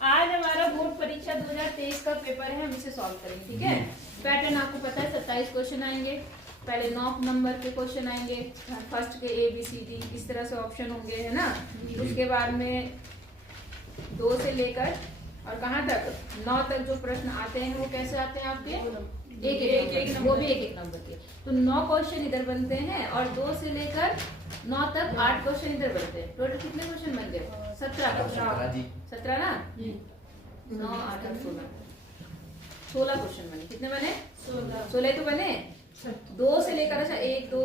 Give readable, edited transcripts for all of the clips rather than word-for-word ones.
आज हमारा बोर्ड परीक्षा 2023 का पेपर है, हम इसे सॉल्व करेंगे। ठीक है, पैटर्न आपको पता है, 27 क्वेश्चन आएंगे। पहले 9 नंबर के क्वेश्चन आएंगे, फर्स्ट के ABCD इस तरह से ऑप्शन होंगे, है ना। उसके बाद में 2 से लेकर और कहाँ तक 9 तक जो प्रश्न आते हैं वो कैसे आते हैं आपके एक वो भी एक नंबर के। तो 9 क्वेश्चन इधर बनते हैं और 2 से लेकर 9 तक 8 क्वेश्चन इधर बनते हैं। टोटल कितने क्वेश्चन बन गए? 17 ना। 9 8 16 क्वेश्चन बने। कितने बने? 16 तो बने। 2 से लेकर अच्छा 1 2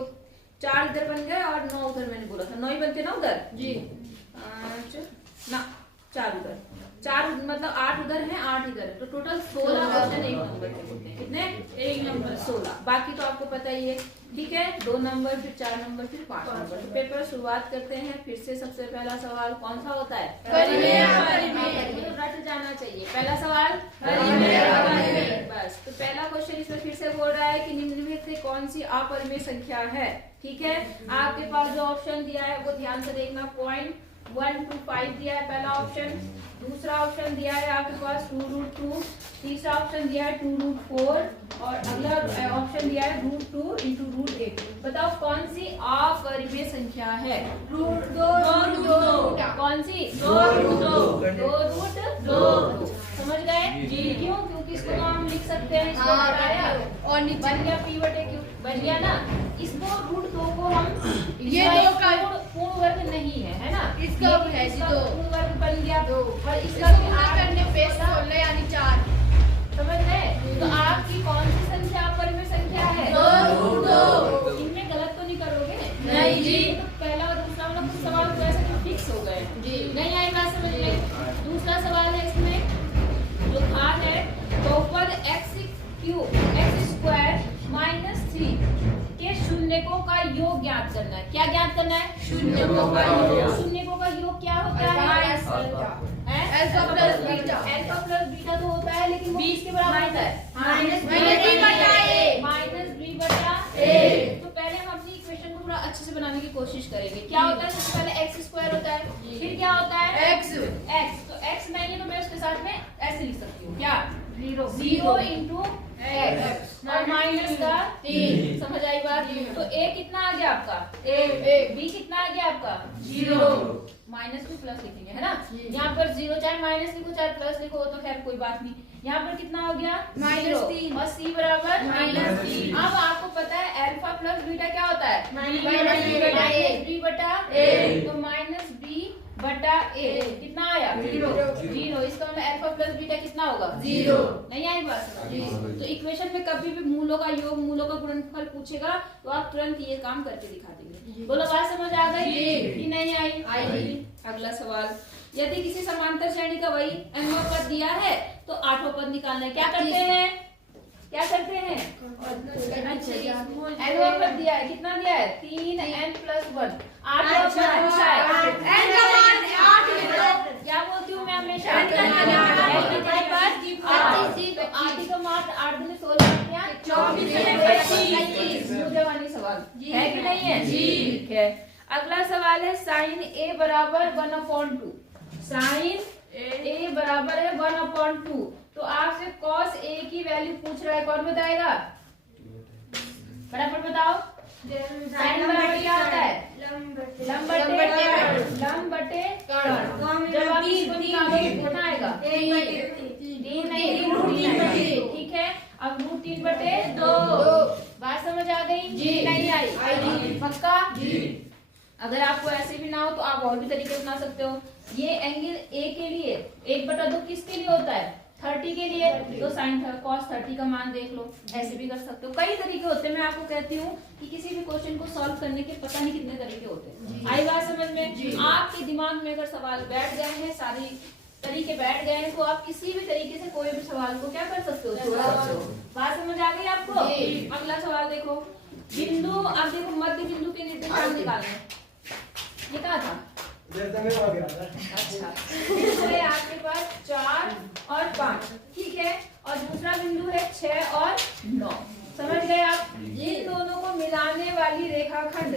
4 इधर बन गए और 9 उधर मैंने बोला था 9 ही बनते ना उधर जी। 5 ना 4 उधर 4 मतलब 8 उधर है 8 इधर है। तो टोटल 16 क्वेश्चन एक नंबर के होते हैं। कितने? एक नंबर 16। बाकी तो आपको पता ही है। ठीक है, 2 नंबर फिर 4 नंबर फिर 5 नंबर। तो पेपर शुरुआत करते हैं। फिर से सबसे पहला सवाल कौन सा होता है? रट जाना चाहिए। पहला सवाल बस। तो पहला क्वेश्चन इसमें फिर से बोल रहा है कि निम्नलिखित से कौन सी अपरिमेय संख्या है। ठीक है, आपके पास जो ऑप्शन दिया है वो ध्यान से देखना। 0.1 to 5 दिया है पहला ऑप्शन। दूसरा ऑप्शन दिया है आपके पास 2√2। तीसरा ऑप्शन दिया है 2√4 और अगला ऑप्शन दिया है √2 × √8। बताओ कौन सी अपरिमेय संख्या है? √2। कौन सी? 2√2। समझ गए जी? क्यों? क्योंकि इसको तो हम लिख सकते हैं, इसको बताया और बन गया p/q बन गया ना। इसको √2 को हम ये पूर्ण वर्ग नहीं है ना, इसका है जी। तो पूर्ण वर्ग बन गया और इसका करने पे 16 यानी 4। समझ गए? तो आपकी कौन सी संख्या अपरिमेय संख्या है? 2√2। इनमें गलत तो नहीं करोगे? नहीं जी। तो पहला और दूसरा वाला कुछ सवाल तो ऐसे तो फिक्स हो गए जी। नहीं आई बात समझ में? दूसरा सवाल है इसमें जो खास है, बहुपद x² - 3 के शून्यकों का योग ज्ञात करना है। क्या ज्ञात करना है? शून्यकों का योग। शून्यकों का योग क्या होता है? Alpha plus beta. Alpha plus beta तो होता है लेकिन 20 के बराबर होता है -b/a। तो पहले हम अपनी इक्वेशन को थोड़ा अच्छे से बनाने की कोशिश करेंगे। क्या होता है? सबसे पहले x² होता है, फिर क्या होता है? x। तो x नहीं है तो मैं उसके साथ में ऐसे लिख सकती हूँ। क्या? 0 × x और माइनस का 3। समझ आई बात? तो a कितना आ गया आपका? b कितना आ गया आपका? 0। माइनस भी प्लस लिखेंगे, है ना। यहाँ पर 0 चाहे माइनस लिखो चाहे प्लस लिखो तो खैर कोई बात नहीं। यहाँ पर कितना हो गया? -3 और c बराबर -3। अब आपको पता है अल्फा प्लस बीटा क्या होता है? -b/a। तो -b/a कितना आया? 0। इसका मतलब अल्फा प्लस बीटा कितना होगा? 0। नहीं आई बात? तो इक्वेशन में कभी भी मूलों का योग मूलों का गुणनफल पूछेगा तो आप तुरंत ये काम करके दिखा देंगे। बोलो बात समझ आ गई कि नहीं आई? अगला सवाल, यदि किसी समांतर श्रेणी का वही nवां पद दिया है तो 8वां पद निकालना है। क्या करते हैं? nवां पद दिया है, कितना दिया है? 3n + 1। 8वां पद पूछा है। क्या बोलती हूँ मैं हमेशा? 8 का मात्र 8 × 16 24 मुझे वाली सवाल है कि नहीं है जी? ठीक है, अगला सवाल है sin a = 1/2। sin a बराबर है 1/2। तो आपसे cos a की वैल्यू पूछ रहा है, कौन बताएगा? फटाफट बताओ। sin बराबर क्या होता है? लंब बटे कर्ण। जब आप इसको निकालोगे कितना आएगा? 3 नहीं √3/2। ठीक है, अब √3/2। बात समझ आ गई जी? नहीं आई? पक्का जी? अगर आपको ऐसे भी ना हो तो आप और भी तरीके अपना सकते हो। ये एंगल a के लिए 1/2 किसके लिए होता है? 30 के लिए। तो sin cos 30 का मान देख लो। ऐसे भी कर सकते हो, कई तरीके होते हैं। मैं आपको कहती हूँ कि किसी भी क्वेश्चन को सॉल्व करने के पता नहीं कितने तरीके होते हैं। आई बात समझ में? आपके दिमाग में अगर सवाल बैठ गए हैं, सारी तरीके बैठ गए हैं, तो आप किसी भी तरीके से कोई भी सवाल को क्या कर सकते हो? बात समझ आ गई आपको? अगला सवाल देखो, बिंदु। अब देखो मध्य बिंदु के निर्देशांक निकालने। ये क्या था? अच्छा, दूसरे आपके पास 4 और 5। ठीक है, और दूसरा बिंदु है 6 और 9। समझ गए आप? इन दोनों को मिलाने वाली रेखाखंड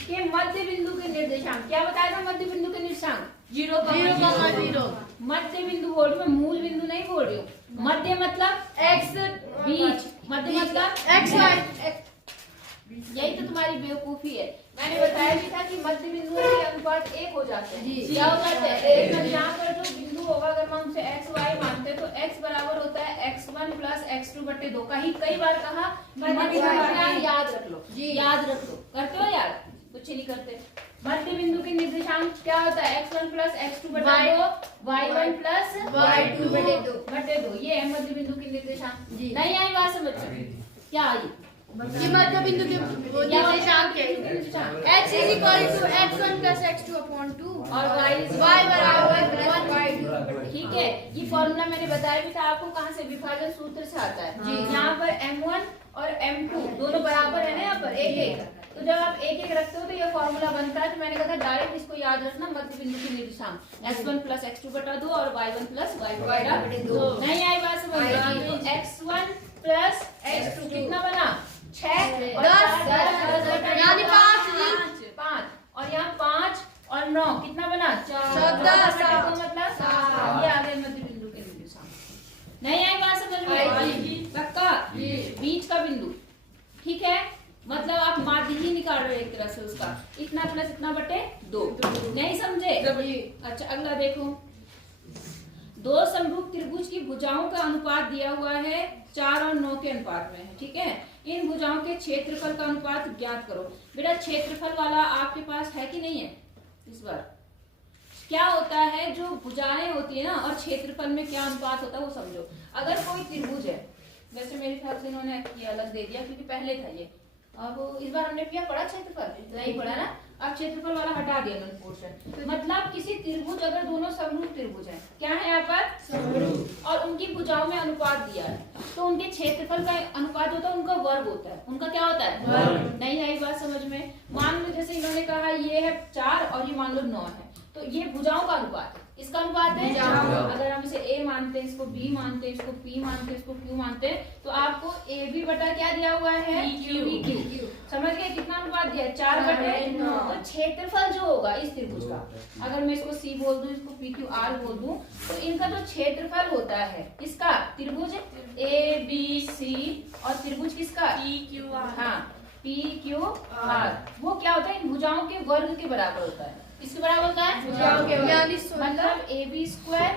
के मध्य बिंदु के निर्देशांक क्या बताया था? मध्य बिंदु के निर्देशांक 0,0। मध्य मध्य बिंदु बोल रही हूँ, मैं मूल बिंदु नहीं बोल रही हूँ। मध्य मतलब एक्स बीच, मध्य मतलब एक्स वाई। यही तो तुम्हारी बेवकूफी है। मैंने बताया भी था कि मध्य बिंदुओं के अनुपात एक हो जाते हैं। क्या हो जाते हैं? मतलब यहाँ पर जो बिंदु होगा अगर हम उसे एक्स वाई मानते हैं तो एक्स बराबर होता है x1 प्लस x2 बटे 2। कई बार कहा मध्य बिंदु याद रख लो, याद रख लो। करते हो याद? कुछ नहीं करते। मध्य बिंदु के निर्देशांक क्या होता है? x1 प्लस x2 बटे 2, y1 प्लस y2 बटे 2। ये है मध्य बिंदु के निर्देशांक। नहीं आई बात समझ? क्या आई? मध्य बिंदु के निर्देशांक क्या है? x is equal to x1 plus x2 upon 2 और y बराबर प्लस y2। ठीक है, ये फॉर्मूला मैंने बताया भी था आपको कहाँ से, विभाजन सूत्र से आता है। यहाँ पर m1 और m2 दोनों बराबर है ना, यहाँ पर एक एक। तो जब आप एक एक रखते हो तो ये फॉर्मूला बनता है। तो मैंने कहा था डायरेक्ट इसको याद रखना, मध्य बिंदु के निर्देशांक x1 प्लस x2 बटा 2 और y1 प्लस y2 बटा 2। नहीं आई बात समझ में? तो x1 प्लस x2 कितना बना? 6 और 10 यानी 5 और यहाँ 5 और 9 कितना बना? 14 मतलब ये आ गए मध्य बिंदु के निर्देशांक। नहीं आई बात समझ में? पक्का? बीच का बिंदु, ठीक है। मतलब आप माध्य ही निकाल रहे हो एक तरह से उसका, इतना प्लस इतना बटे 2। नहीं समझे? अच्छा अगला देखो, दो समरूप त्रिभुज की भुजाओं का अनुपात दिया हुआ है 4 और 9 के अनुपात में है, ठीक है। इन भुजाओं के क्षेत्रफल का अनुपात ज्ञात करो। बेटा क्षेत्रफल वाला आपके पास है कि नहीं है? इस बार क्या होता है, जो भुजाएं होती है ना और क्षेत्रफल में क्या अनुपात होता है वो समझो। अगर कोई त्रिभुज है, वैसे मेरे ख्याल से इन्होंने ये अलग दे दिया क्योंकि पहले था ये, अब इस बार हमने क्या पढ़ा? क्षेत्रफल नहीं पढ़ा ना। अब क्षेत्रफल वाला हटा दिया मैंने पोर्शन। मतलब किसी त्रिभुज, अगर दोनों समरूप त्रिभुज हैं, क्या है यहाँ पर? समरूप, और उनकी भुजाओं में अनुपात दिया है, तो उनके क्षेत्रफल का अनुपात होता है, उनका वर्ग होता है। उनका क्या होता है? वर्ग। नहीं आई बात समझ में? मान लो जैसे इन्होंने कहा ये है 4 और ये मान लो 9 है, तो ये भुजाओं का अनुपात है। इसका अनुपात है। अगर हम इसे a मानते हैं, इसको b मानते हैं, इसको p मानते हैं, इसको q मानते हैं, तो आपको ab बटा क्या दिया हुआ है? pq। समझ गए? कितना अनुपात दिया है? 4 बटे 9। तो क्षेत्रफल जो होगा इस त्रिभुज का, अगर मैं इसको c बोल दूं, इसको pqr बोल दूं, तो इनका जो क्षेत्रफल होता है इसका, त्रिभुज abc और त्रिभुज किसका? pqr। हाँ, pqr वो क्या होता है? इन भुजाओं के वर्ग के बराबर होता है। इसके बराबर होता है भुजाओं के वर्ग, मतलब ab square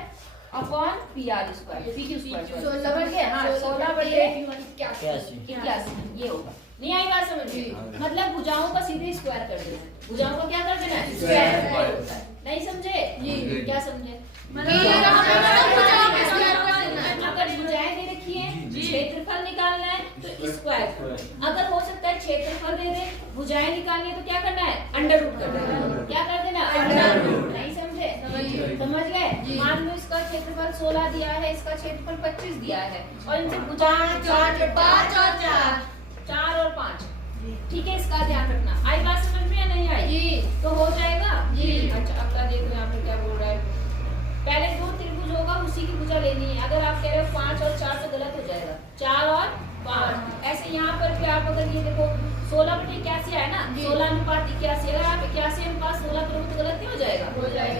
upon pr square, pq square. समझ गए? हाँ, 16 बटे 81 ये होगा। नहीं आई बात समझ में? मतलब भुजाओं का सीधे स्क्वायर कर देना है। भुजाओं का क्या कर देना है? स्क्वायर होता है। नहीं समझे? क्या समझे? अगर भुजाएं दे रखी है, क्षेत्रफल निकालना है तो स्क्वायर। अगर हो सकता है क्षेत्रफल दे दे, भुजाएं निकालनी है तो क्या करना है? अंडर रूट कर देना। क्या कर देना? Under root. नहीं समझे? समझ गए? मान लो इसका क्षेत्रफल 16 दिया है, इसका क्षेत्रफल 25 दिया है, और इनसे भुजाएं 4 और 5, ठीक है। इसका ध्यान रखना। आई बात समझ में या नहीं आई? तो हो जाएगा। अच्छा अगला देखो यहाँ पे क्या बोल रहा है। पहले 2 त्रिभुज होगा, उसी की भुजा लेनी है। अगर आप कह रहे हो 5 और 4 तो गलत हो जाएगा। 4 और 5 ऐसे यहाँ पर भी आप अगर ये देखो 16 बटे 81 है ना, 16 अनुपात 81। अगर आप 81 अनुपात 16 करोगे तो गलत नहीं हो जाएगा?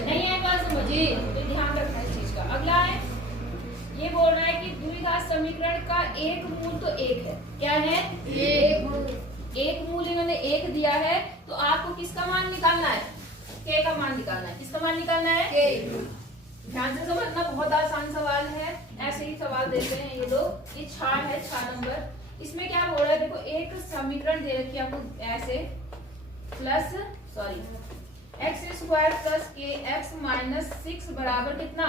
नहीं है बात समझिए, तो ध्यान रखना इस चीज का। अगला है, ये बोल रहा है कि द्विघात समीकरण का एक मूल तो 1 है। क्या है? एक मूल इन्होंने 1 दिया है, तो आपको किसका मान निकालना है? k का मान निकालना है। किसका मान निकालना है? k। ध्यान से समझना, बहुत आसान सवाल है, ऐसे ही सवाल देते हैं ये लोग। ये 6 है, 6 नंबर। इसमें क्या बोल रहा है? देखो एक समीकरण दे रखी है आपको ऐसे, प्लस x स्क्वायर प्लस के एक्स माइनस 6 बराबर कितना?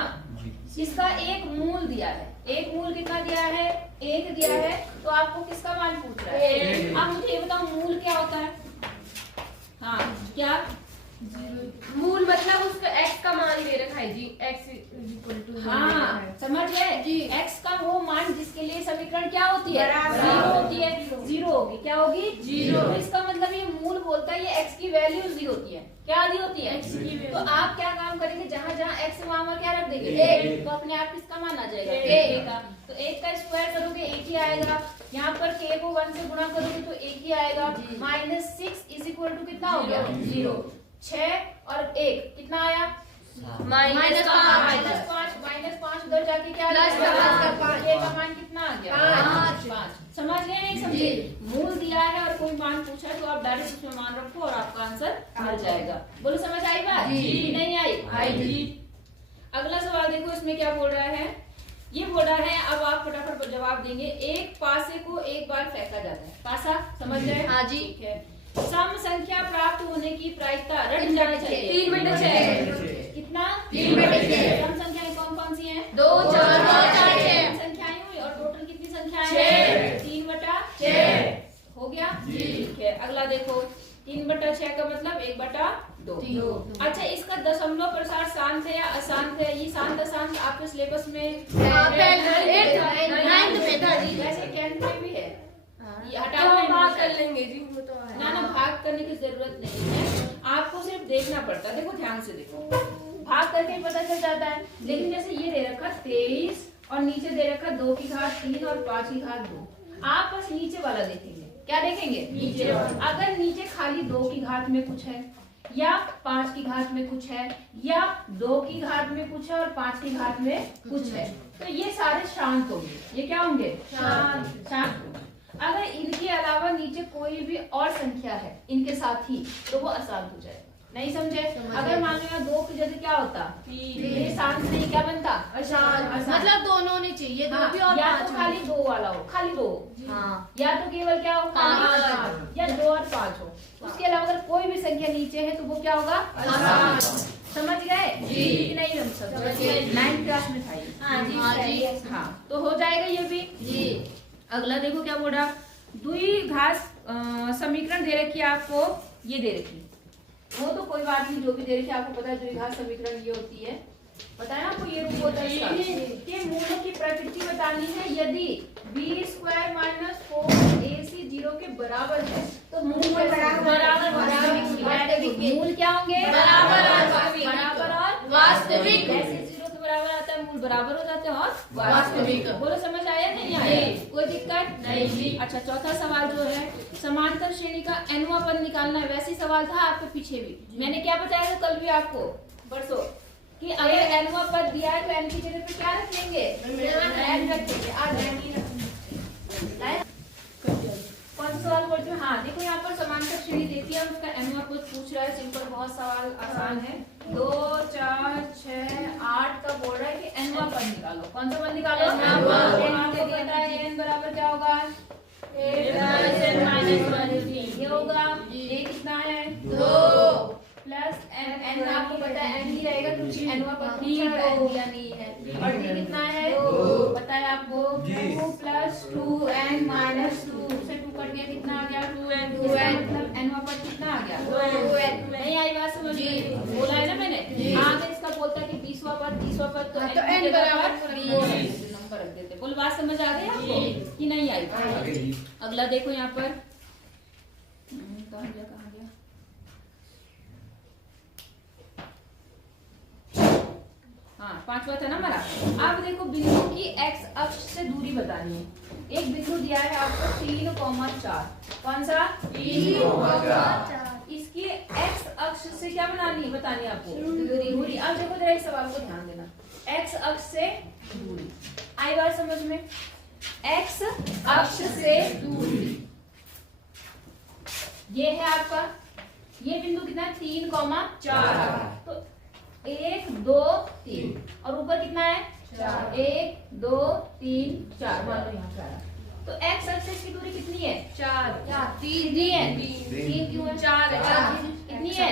इसका एक मूल दिया है। एक मूल कितना दिया है? 1 दिया है। तो आपको किसका मान पूछ रहा है? आप मुझे ये बताओ मूल क्या होता है? हाँ क्या? मूल मतलब उसका x का मान दे रखा है जी, x इक्वल टू। हाँ समझ गए जी। x का वो मान जिसके लिए समीकरण क्या होती है? 0 होती है। 0 होगी। क्या होगी? 0। तो इसका मतलब ये मूल बोलता है ये x की वैल्यू 0 होती है। क्या आदि होती है? x की। तो आप क्या काम करेंगे? जहाँ जहाँ x वहाँ क्या रख देंगे? 1। तो अपने आप किसका मान आ जाएगा? k का। तो 1 का स्क्वायर करोगे 1 ही आएगा। यहाँ पर k को 1 से गुणा करोगे तो 1 ही आएगा। माइनस 6 इज इक्वल टू कितना हो गया? 0। 6 और 1 कितना आया? माइनस माइनस 5 उधर जाके क्या प्लस का 5 ये का मान कितना आ गया? 5। समझ गए नहीं समझे? मूल दिया है और कोई मान पूछा तो आप डायरेक्ट उसमें मान रखो और आपका आंसर मिल जाएगा। बोलो समझ आई बात? नहीं आई? अगला सवाल देखो, इसमें क्या बोल रहा है? ये बोल रहा है, अब आप फटाफट जवाब देंगे। एक पासे को एक बार फेंका जाता है, पासा समझ गए? हाँ जी। ठीक है। सम संख्या प्राप्त होने की प्रायिकता रट जाना चाहिए 3/6। कितना? 3/6। सम संख्याएं कौन कौन सी हैं? 2 4 4 सम संख्याएं हुई और टोटल कितनी संख्याएं? 6। 3/6 हो गया। ठीक है। अगला देखो, 3/6 का मतलब 1/2। अच्छा, इसका दशमलव प्रसार शांत है या अशांत है? ये शांत अशांत आपके सिलेबस में वैसे टेंथ में भी है। ये हटा कर लेंगे जी, वो तो है। ना भाग करने की जरूरत नहीं है, आपको सिर्फ देखना पड़ता है। देखो ध्यान से देखो, भाग करके ही पता चल जाता है। लेकिन जैसे ये दे रखा 23 और नीचे दे रखा 2 की घात 3 और 5 की घात 2। आप बस नीचे वाला देखेंगे। क्या देखेंगे? नीचे। अगर नीचे खाली 2 की घात में कुछ है या 5 की घात में कुछ है या 2 की घात में कुछ है और 5 की घात में कुछ है, तो ये सारे शांत होंगे। ये क्या होंगे? शांत। अगर इनके अलावा नीचे कोई भी और संख्या है इनके साथ ही, तो वो अशांत हो जाएगा। नहीं समझे? अगर मान लो 2 की जगह क्या होता? 3। ये शांत नहीं, क्या बनता? अशांत। मतलब दोनों होने चाहिए, 2 भी और या 5 तो खाली 2 वाला हो, खाली 2, या तो केवल क्या हो? 5, या 2 और 5 हो। उसके अलावा अगर कोई भी संख्या नीचे है तो वो क्या होगा? अशांत। समझ गए? जी। नहीं समझ गए? 9th क्लास में था ये। हाँ, तो हो जाएगा ये भी जी। अगला देखो क्या बोल रहा, द्विघात समीकरण दे रखी है आपको, ये दे रखी, वो तो कोई बात नहीं, जो भी दे रखी है आपको पता है द्विघात समीकरण ये होती है, पता है ना आपको? ये रूप होता है इसका। के मूलों की प्रकृति बतानी है। यदि b² - 4ac 0 के बराबर है तो मूल बराबर मूल क्या होंगे? बराबर और वास्तविक। ऐसे 0 के बराबर आता है, मूल बराबर हो जाते हैं और वास्तविक। बोलो समझ आया नहीं आया? कोई दिक्कत नहीं? अच्छा, चौथा सवाल जो है, समांतर श्रेणी का nवां पद निकालना है। वैसे सवाल था आपके पीछे भी, मैंने क्या बताया था कल भी आपको, परसों, कि अगर nवां पद दिया है तो n की जगह पे क्या रख लेंगे? n रख देंगे। आज n ही रखेंगे। कौन सा सवाल बोलते हैं? हाँ देखो, यहाँ पर समांतर श्रेणी देती है, उसका nवां पद पूछ रहा है। सिंपल, बहुत सवाल आसान है। 2 4 6 8 का बोल रहा है कि nवां पद निकालो। कौन सा पद निकालो? आपको पता है n बराबर क्या होगा? ये होगा। ये कितना है? 2 प्लस n आपको पता है n ही रहेगा क्योंकि nवां पद दिया नहीं है। और d कितना है? 2 पता है आपको? 2 प्लस 2n माइनस 2 से 2 कट गया, कितना आ गया? 2n। मतलब nवां पद कितना आ गया? 2n। नहीं आई बात समझ में? बोला है ना मैंने। आगे इसका बोलता है कि 20वां पद 30वां पद, तो n बराबर 20 नंबर रख देते। बोल बात समझ आ गई आपको कि नहीं आई? अगला देखो यहाँ पर, कहाँ गया? हाँ, 5वां था ना हमारा। अब देखो, बिंदु की x अक्ष से दूरी बतानी है। एक बिंदु दिया है आपको 3,4। कौन सा? 3,4। इसकी x अक्ष से क्या बनानी है? बतानी है आपको दूरी। अब देखो जरा इस सवाल को ध्यान देना, x अक्ष से दूरी आई बात समझ में? x अक्ष से दूरी ये है आपका, ये बिंदु कितना है? 3,4। तो 1 2 3 और ऊपर कितना है? 4। 1 2 3 4 मान लो यहाँ 4। तो x अक्ष से इसकी दूरी कितनी है? 4। 3 है। 3 क्यों है? 4 कितनी है?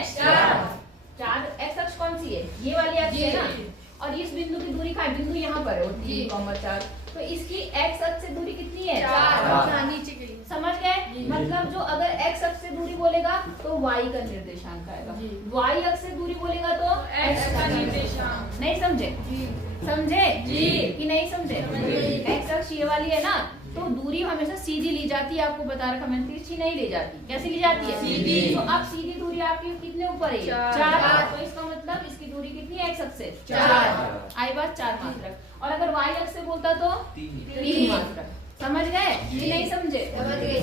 4। x अक्ष कौन सी है? ये वाली अक्ष है ना। और इस बिंदु की दूरी कहाँ है? बिंदु यहाँ पर है 3,4। तो इसकी x अक्ष से दूरी कितनी है? 4। नीचे के लिए समझ गए? मतलब जो अगर x अक्ष से दूरी बोलेगा तो y का निर्देशांक आएगा, y अक्ष से दूरी बोलेगा तो x का निर्देशांक। नहीं समझे? समझे कि नहीं समझे? x अक्ष ये वाली है ना, तो दूरी हमेशा सीधी ली जाती है। आपको बता रखा मैंने, तिरछी नहीं ली जाती। कैसी ली जाती है? सीधी। तो अब सीधी दूरी आपकी कितने ऊपर है? 4। तो इसका मतलब इसकी दूरी कितनी है x अक्ष से? 4। आई बात 4 मात्रक। और अगर y अक्ष से बोलता तो 3 मात्रक। समझ गए कि नहीं समझे? समझ गए।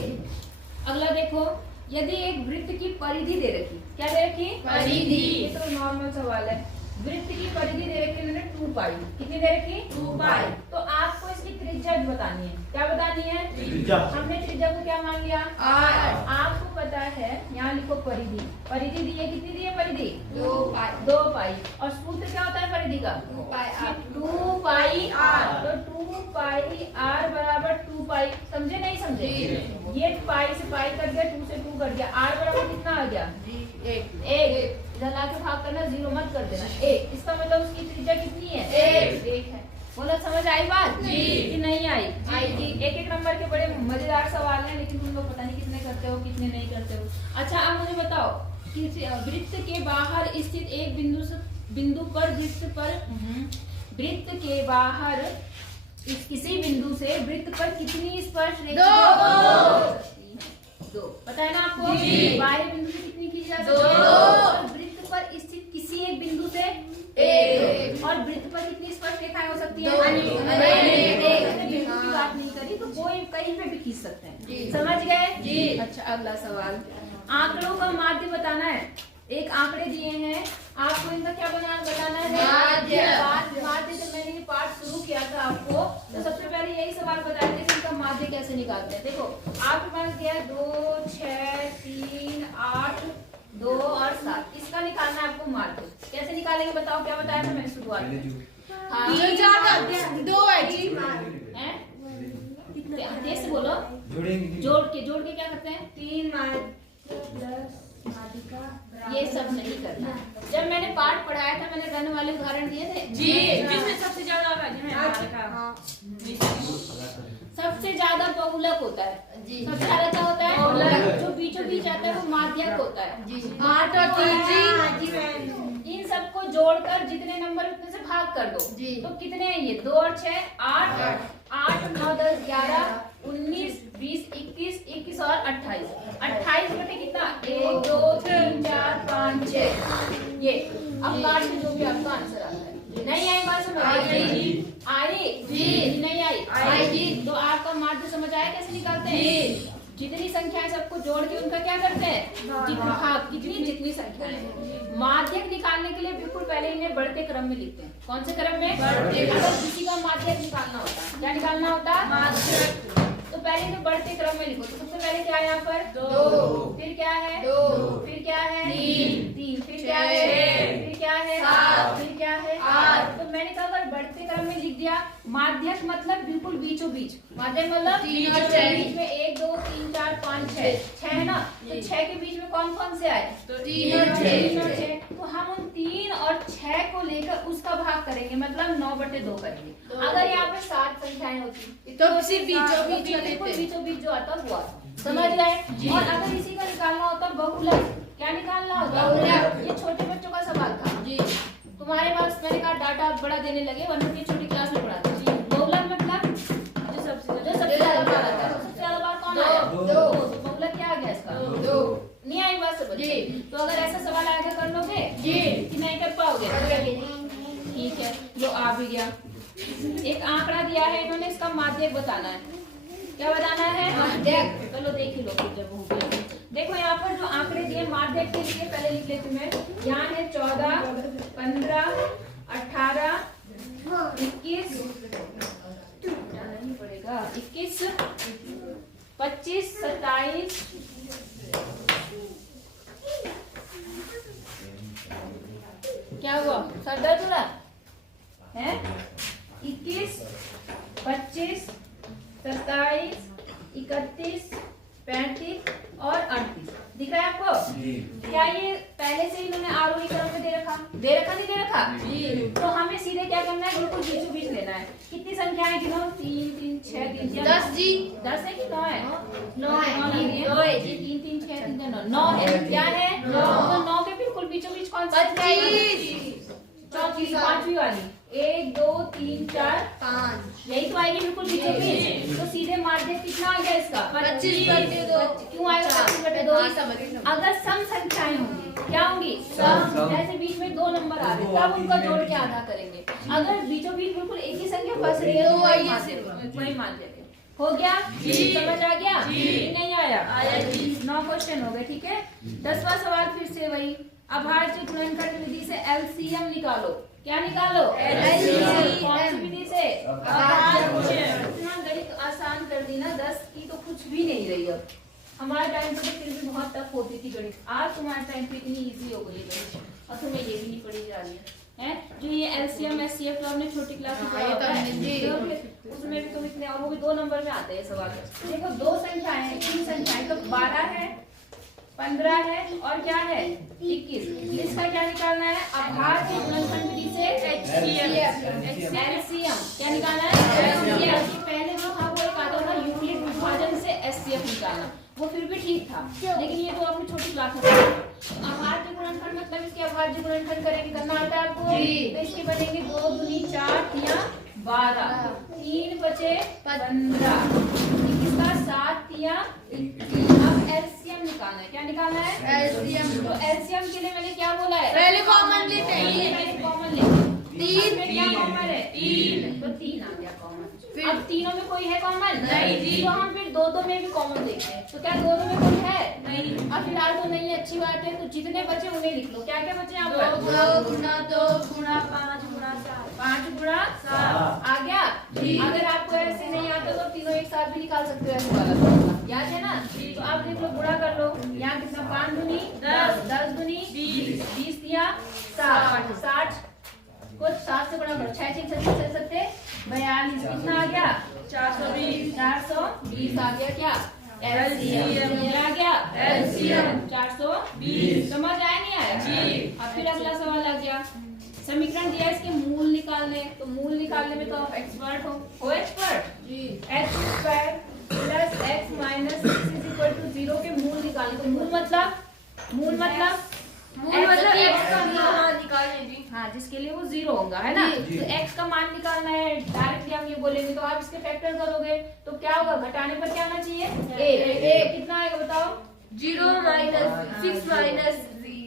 अगला देखो, यदि एक वृत्त की परिधि दे रखी, क्या दे रखी? परिधि। ये तो नॉर्मल सवाल है। वृत्त की परिधि दे रखी है मैंने 2 पाई। कितनी दे रखी? 2 पाई। तो आपको इसकी त्रिज्या भी बतानी है। क्या बतानी है? त्रिज्या। हमने त्रिज्या को क्या मान लिया? r। आपको पता है, यहाँ लिखो परिधि। परिधि दी है, कितनी दी है परिधि? 2 पाई। 2 पाई। और सूत्र क्या होता है परिधि का? 2 पाई r। तो 2 पाई r बराबर 2 पाई। समझे नहीं समझे? ये पाई से पाई कट गया, 2 से 2 कट गया, r बराबर कितना आ गया? 1। जला के भाग करना, 0 मत कर देना, 1। इसका मतलब उसकी त्रिज्या कितनी है? 1 है। बोला समझ आई बात जी कि नहीं आई? आएगी। एक एक नंबर के बड़े मजेदार सवाल हैं, लेकिन तुम लोग पता नहीं कितने करते हो कितने नहीं करते हो। अच्छा अब मुझे बताओ कि वृत्त के बाहर स्थित एक बिंदु पर वृत्त के बाहर किसी बिंदु से वृत्त पर कितनी स्पर्श रेखा? 2। पता है ना आपको? बाहरी बिंदु से कितनी की जा सकती है? 2। वृत्त पर स्थित किसी एक बिंदु से 1। और वृत्त पर कितनी स्पर्श रेखाएं हो सकती है? बिंदु की बात नहीं करी तो कोई कहीं पे भी खींच सकते हैं। समझ गए? अच्छा अगला सवाल, आंकड़ों का माध्य बताना है। एक आंकड़े दिए हैं, आपको इनका क्या बताना है? माध्य। जब मैंने ये पाठ शुरू किया था आपको, तो सबसे पहले यही सवाल बताया था कि इनका माध्य कैसे निकालते हैं। देखो आपके पास दिया 2, 6, 3, 8, 2 और 7। इसका निकालना है आपको माध्य। कैसे निकालेंगे बताओ? क्या बताया था मैंने शुरुआत में? हाँ 2 है जी। देख से बोलो, जोड़ के क्या करते हैं? 3 ये सब नहीं करना। जब मैंने पाठ पढ़ाया था, मैंने रन वाले उदाहरण दिए थे जी, जिसमें सबसे ज्यादा सबसे ज्यादा बहुलक होता है जी। सबसे ज्यादा क्या होता है? जो बीचों बीच आता है वो माध्यक होता है जी। 8 और 3 इन सबको जोड़कर जितने नंबर उतने से भाग कर दो जी। तो कितने हैं ये? 2 और 6 8। 8, 9, 10, 11, 19, 20, 21 और 28। 28 बटे कितना? 1, 2, 3, 4, 5, 6। ये अब काट में जो भी आपका आंसर आता है। नहीं आई बात समझ? आई जी। नहीं आई? आएगी। तो आपका माध्य समझ आया कैसे निकालते हैं? जितनी संख्याएं सबको जोड़ के उनका क्या करते हैं? जितनी संख्याएं। माध्यक निकालने के लिए बिल्कुल पहले इन्हें बढ़ते क्रम में लिखते हैं। कौन से क्रम में? अगर किसी का माध्यक निकालना होता, क्या निकालना होता? माध्यक। तो पहले इन्हें बढ़ते क्रम में लिखो। तो सबसे पहले क्या है यहाँ पर? 2। फिर क्या है? 2। फिर क्या है? 3। फिर क्या है? फिर क्या है? 7। फिर क्या है? 8। तो मैंने कहा अगर बढ़ते क्रम में लिख दिया, माध्यक मतलब बिल्कुल बीचों बीच। माध्यक मतलब बीच में 1, 2, 3, 4, 5, 6 है ना? तो 6 के बीच में कौन कौन से आए? 3 और 6। तो हम उन 3 और 6 को लेकर उसका भाग करेंगे, मतलब 9/2 करेंगे। अगर यहाँ पे 7 संख्याएं होती तो सिर्फ बीचों बीच जो आता वो आता। समझ गए? और अगर इसी का निकालना होता बहुलक, क्या निकालना होता? ये छोटे बच्चों का सवाल था जी। तुम्हारे पास मैंने कहा डाटा बड़ा देने लगे, वरना ये छोटी क्लास में पढ़ाते जी। बहुलक मतलब जो सबसे ज्यादा बार आता है। सबसे ज्यादा बार कौन आया? 2। बहुलक क्या आ गया इसका? 2। नहीं आई बात समझ? तो अगर ऐसा सवाल आया कर लोगे जी कि नहीं कर पाओगे? ठीक है, जो आ भी गया। एक आंकड़ा दिया है इन्होंने, इसका माध्यक बताना है। क्या बताना है? माध्यक। चलो देख लो फिर जब हो गया। देखो यहाँ पर जो आंकड़े दिए माध्यक के लिए पहले लिख लेती मैं। यहाँ है 14, 15, 18, 21 नहीं पड़ेगा, 21, 25, 27। क्या हुआ? सर दर्द हो रहा है? 21, 25, 27, 31, 35 और 38 दिख रहा है आपको? क्या ये पहले से इन्होंने आरोही क्रम में दे रखा नहीं दे रखा? तो हमें सीधे क्या करना है? बिल्कुल बीचों बीच लेना है। कितनी संख्याएं गिनो? 3, 3, 6, 3, 10 जी। 10 है कि 9 है? 9 है जी। 3, 3, 6, 3, 9 है। क्या है? 9। तो 9 के बिल्कुल बीचों बीच कौन सा? 25। चौथी 5वीं वाली 1, 2, 3, 4, 5 यही तो आएगी बिल्कुल बीचों बीच। तो सीधे माध्यक कितना आ गया इसका? 25/2। क्यों आएगा 25/2? अगर सम संख्याएं होंगी, क्या होंगी? सम। जैसे बीच में 2 नंबर आ रहे तब उनका जोड़ के आधा करेंगे। अगर बीचों बीच बिल्कुल एक ही संख्या फंस रही है तो वही मान लेते। हो गया? समझ आ गया? नहीं आया? 9 क्वेश्चन हो गए। ठीक है, 10वां सवाल फिर से वही अभाज्य गुणनखंड विधि से एलसीएम निकालो। क्या निकालो? LCM। कौन सी विधि से? अभाज्य। इतना गणित आसान कर दी ना, 10 की तो कुछ भी नहीं रही अब। हमारे टाइम पे तो फिर भी बहुत टफ होती थी गणित, आज तुम्हारे टाइम पे इतनी इजी हो गई है गणित, और तुम्हें ये भी नहीं पढ़ी जा रही है। जो ये एलसीएम एचसीएफ तो हमने छोटी क्लास में पढ़ा होता है, उसमें भी तुम इतने, और वो भी 2 नंबर में आते हैं सवाल। देखो 2 संख्याएं हैं, 3 संख्याएं, तो 12 है, 15 है और क्या है 21। इसका क्या निकालना है? अभाज्य गुणनखंड विधि से एलसीएम। क्या निकालना है? एलसीएम। पहले जो था वो एक आता था यूक्लिड विभाजन से एचसीएफ निकालना, वो फिर भी ठीक था, लेकिन ये तो आपने छोटी क्लास में पढ़ा। अभाज्य गुणनखंड मतलब इसके अभाज्य गुणनखंड करेंगे, करना आता है आपको। तो इसके बनेंगे 2 दूनी 4 या 12, 3 बचे 15, इसका 7 या 21। अब एलसीएम निकालना है। क्या निकालना है? एलसीएम। तो एलसीएम के लिए मैंने क्या बोला है? पहले कॉमन लेते हैं, पहले कॉमन लेते हैं। 3 क्या कॉमन है? 3, तो 3 आ गया कॉमन। अब तीनों में कोई है कॉमन? नहीं। तो हम फिर 2 में भी कॉमन देखते हैं, तो क्या 2 में कोई है? नहीं। अब फिलहाल तो नहीं है, अच्छी बात है। तो जितने बचे उन्हें लिख लो। क्या क्या बचे यहाँ पर? 2 गुना 2 गुना 5 गुना 7, 5 गुणा 7 आ गया। अगर आपको ऐसे नहीं आता तो तीनों एक साथ भी निकाल सकते हो, ऐसे वाला फॉर्मूला याद है ना। तो आप देख लो, गुणा कर लो। यहाँ कितना? 5 दूनी 10, 10 दूनी 20, 20 दिया 60, 60 को 7 से गुणा करो, 6 6 42, कितना आ गया? 420, 420 आ गया। क्या? एलसीएम। ये आ गया एलसीएम 420। समझ आया नहीं आया? जी। अब फिर अगला सवाल आ गया, समीकरण दिया इसके मूल निकालने। तो मूल निकालने में तो आप एक्सपर्ट हो एक्सपर्ट जी। x square plus x minus 0 के मूल निकालने। तो मूल मतलब x का मान निकालने जी। हाँ, जिसके लिए वो 0 होगा, है ना। तो x का मान निकालना है, डायरेक्टली हम ये बोलेंगे। तो आप इसके फैक्टर करोगे तो क्या होगा? घटाने पर क्या आना चाहिए? a। कितना आएगा बताओ? 0 माइनस 6 माइनस,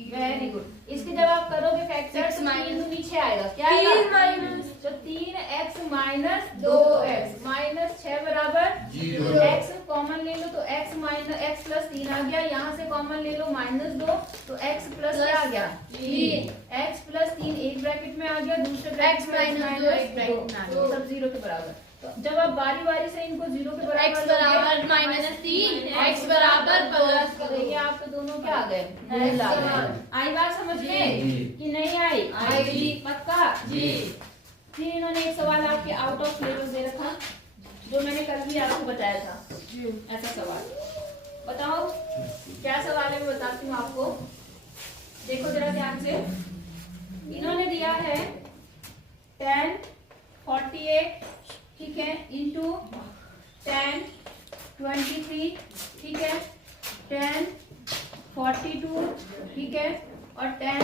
वेरी गुड। इसके जब आप करोगे फैक्टर तो माइनस नीचे आएगा। क्या? 3 माइनस, तो 3x माइनस 2x माइनस 6 बराबर 0। x कॉमन ले लो तो x माइनस x प्लस 3 आ गया। यहाँ से कॉमन ले लो -2, तो x प्लस क्या आ गया? 3। x प्लस 3 एक ब्रैकेट में आ गया, दूसरे ब्रैकेट x माइनस 2 एक ब्रैकेट में आ गया, सब 0 के बराबर। तो जब आप बारी बारी से इनको 0 के बराबर x बराबर -3, x बराबर प्लस करेंगे, आप तो दोनों क्या आ गए? मूल आ गए। आई बात समझ में कि नहीं आई? आएगी। पक्का जी। फिर इन्होंने एक सवाल आपके आउट ऑफ सिलेबस दे रखा, जो मैंने कल भी आपको बताया था। ऐसा सवाल बताओ क्या सवाल है, मैं बताती हूँ आपको। देखो जरा ध्यान से। इन्होंने दिया है 10 48, ठीक है, इंटू 10 23, ठीक है, 10 42, ठीक है, और 10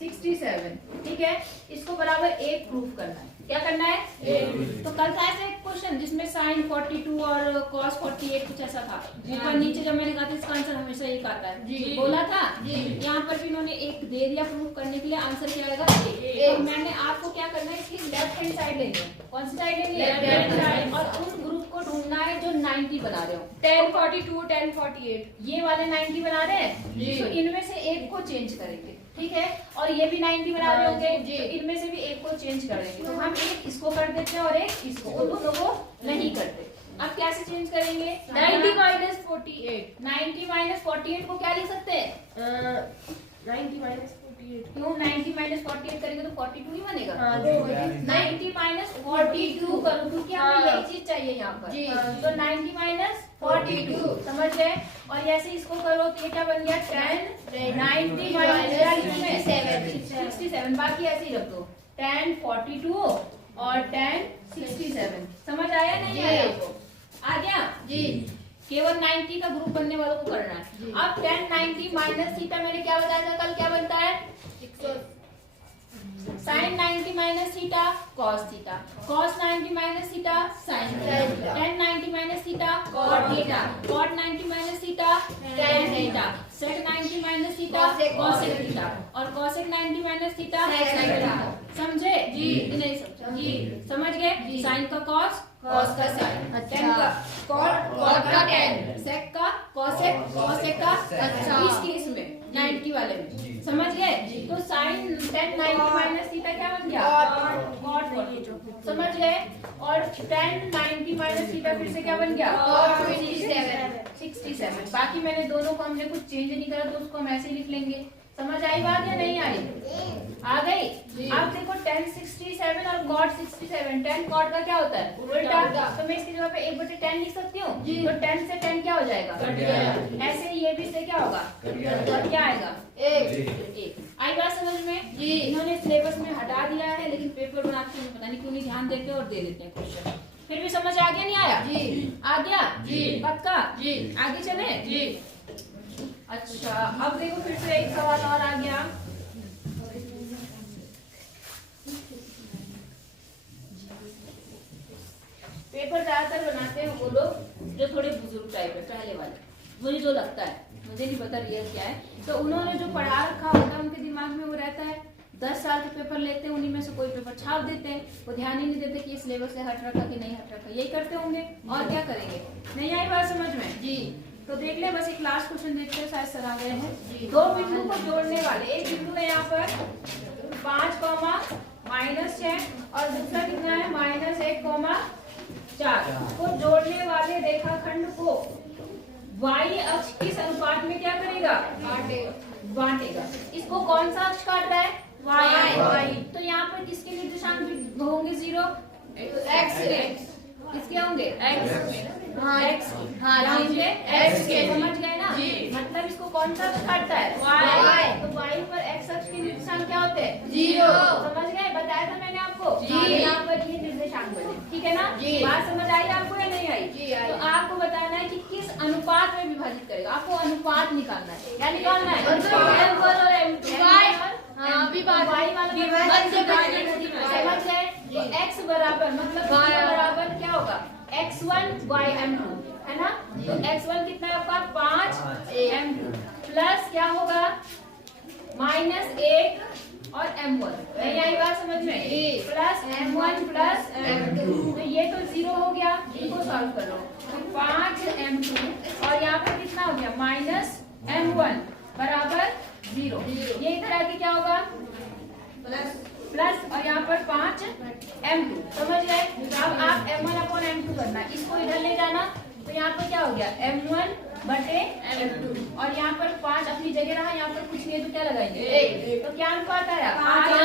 67, ठीक है। इसको बराबर 1 प्रूफ करना है। क्या करना है? 1। तो कल था ऐसे एक क्वेश्चन जिसमें साइन 42 और कॉस 48 कुछ ऐसा था। ऊपर नीचे जब मैंने कहा था इसका आंसर हमेशा एक आता है जी, बोला था जी। यहाँ पर भी इन्होंने 1 दे दिया प्रूफ करने के लिए, आंसर क्या आएगा? 1। तो मैंने आपको क्या करना है, इसकी लेफ्ट हैंड साइड लेनी है। कौन सी साइड लेनी है? Left hand side. और उन ग्रुप को ढूंढना है जो 90 बना रहे हो। 10 42 10 48 ये वाले 90 बना रहे हैं जी। तो इनमें से एक को चेंज करेंगे, ठीक है, और ये भी 90 बना रहे होंगे, तो इनमें से भी एक को चेंज कर देंगे। तो हम एक इसको कर देते हैं और एक इसको, उन दोनों को नहीं करते। अब कैसे चेंज करेंगे? 90 माइनस 48, 90 माइनस 48 को क्या लिख सकते हैं? 90 माइनस 48, क्यों 90 माइनस 48 करेंगे तो 42 ही बनेगा। हाँ, 90 माइनस 42 करो, क्योंकि हमें यही चीज चाहिए यहाँ पर जी। तो 90 माइनस 42 समझ गए। और ऐसे इसको करो तो ये क्या बन गया? 10 90 माइनस 67, बाकी ऐसे ही रख दो। 10 42 और 10 67। समझ आया नहीं आया आपको? आ गया जी। केवल 90 का ग्रुप बनने वालों को करना है। अब 10 90 माइनस थीटा मैंने क्या बताया था कल? क्या बनता है? Sine 90 minus theta cos theta, cos 90 minus theta sine theta, 10 90 minus theta cot theta, cot 90 minus theta tan theta, sec 90 minus theta cosec theta, और cosec 90 minus theta sec theta. समझे जी? नहीं समझा जी? समझ गए? साइन का कॉस, कॉस का साइन, टेन का कॉट, कॉट का टेन, सेक का कॉसेक, कॉसेक का। अच्छा, इस केस में 90 वाले में, समझ गए? तो साइन tan 90 माइनस थीटा क्या बन गया? cot 40, समझ गए? और tan 90 माइनस थीटा फिर से क्या बन गया? cot 67। बाकी मैंने दोनों को हमने कुछ चेंज नहीं करा तो उसको हम ऐसे ही लिख लेंगे। समझ आई बात या नहीं आई? आ गई? अब देखो tan 67 और cot 67, tan cot का क्या होता है? उल्टा। तो मैं इसकी जगह पे 1/10 लिख सकती हूँ। तो 10 से 10 क्या हो जाएगा? ऐसे ही ये भी से क्या होगा? और क्या आएगा? 1। आई बात समझ में? जी। इन्होंने सिलेबस में हटा दिया है, लेकिन पेपर बनाते हैं पता नहीं क्यों नहीं ध्यान देते और दे देते हैं क्वेश्चन। फिर भी समझ आ गया नहीं आया? जी। आ गया? जी। पक्का? जी। आगे चले? जी। अच्छा, अब देखो फिर से एक सवाल और आ गया। पेपर ज्यादातर बनाते हैं वो लोग जो थोड़े बुजुर्ग टाइप है, पहले वाले, मुझे जो लगता है, मुझे नहीं पता रियल क्या है। तो उन्होंने जो पढ़ा रखा होता है उनके दिमाग में वो रहता है। 10 साल के पेपर लेते हैं, उन्हीं में से कोई पेपर छाप देते हैं, वो ध्यान ही नहीं देते कि ये सिलेबस से हट रखा कि नहीं हट रखा। यही करते होंगे और क्या करेंगे? नहीं आई बात समझ में? जी। तो देख ले, बस एक लास्ट क्वेश्चन देखते हैं, शायद सर आ गए हैं। दो बिंदु को जोड़ने वाले, एक बिंदु है यहाँ पर 5, -6 और दूसरा कितना है -1, 4 को जोड़ने वाले रेखाखंड को y अक्ष किस अनुपात में क्या करेगा? बांटेगा। इसको कौन सा अक्ष काट रहा है? y। तो यहाँ पर किसके निर्देशांक होंगे? 0, x। किसके होंगे? x। हाँ x होंगे x के। समझ गए ना? मतलब इसको कौन सा अक्ष काटता है? y। तो y पर x अक्ष के निर्देशांक क्या होते हैं? 0। समझ गए? बताया था मैंने आपको। यहाँ पर ये निर्देशांक बने, ठीक है ना? बात समझ आई आपको या नहीं आई? तो आपको बताना है कि किस अनुपात में विभाजित करेगा। आपको अनुपात निकालना है। क्या निकालना है? m1 और m2। समझ गए? तो x बराबर मतलब बराबर क्या होगा? x1 y m2, है ना? तो x1 कितना है आपका? 5 m2 प्लस क्या होगा? -1 और m1। नहीं आई बात समझ में? Plus m1 plus m2। तो ये तो 0 हो गया, इनको सॉल्व कर लो। तो 5 m2 और यहाँ पर कितना हो गया? -m1 बराबर 0। ये इधर आके क्या होगा? प्लस और यहाँ पर 5 m2। समझ गए? अब आप m1/m2 करना, इसको इधर ले जाना। तो यहाँ पर क्या हो गया? m1/m2 और यहाँ पर 5 अपनी जगह रहा, यहाँ पर कुछ नहीं तो क्या लगाएंगे? 1। तो क्या अनुपात आया? 5:1।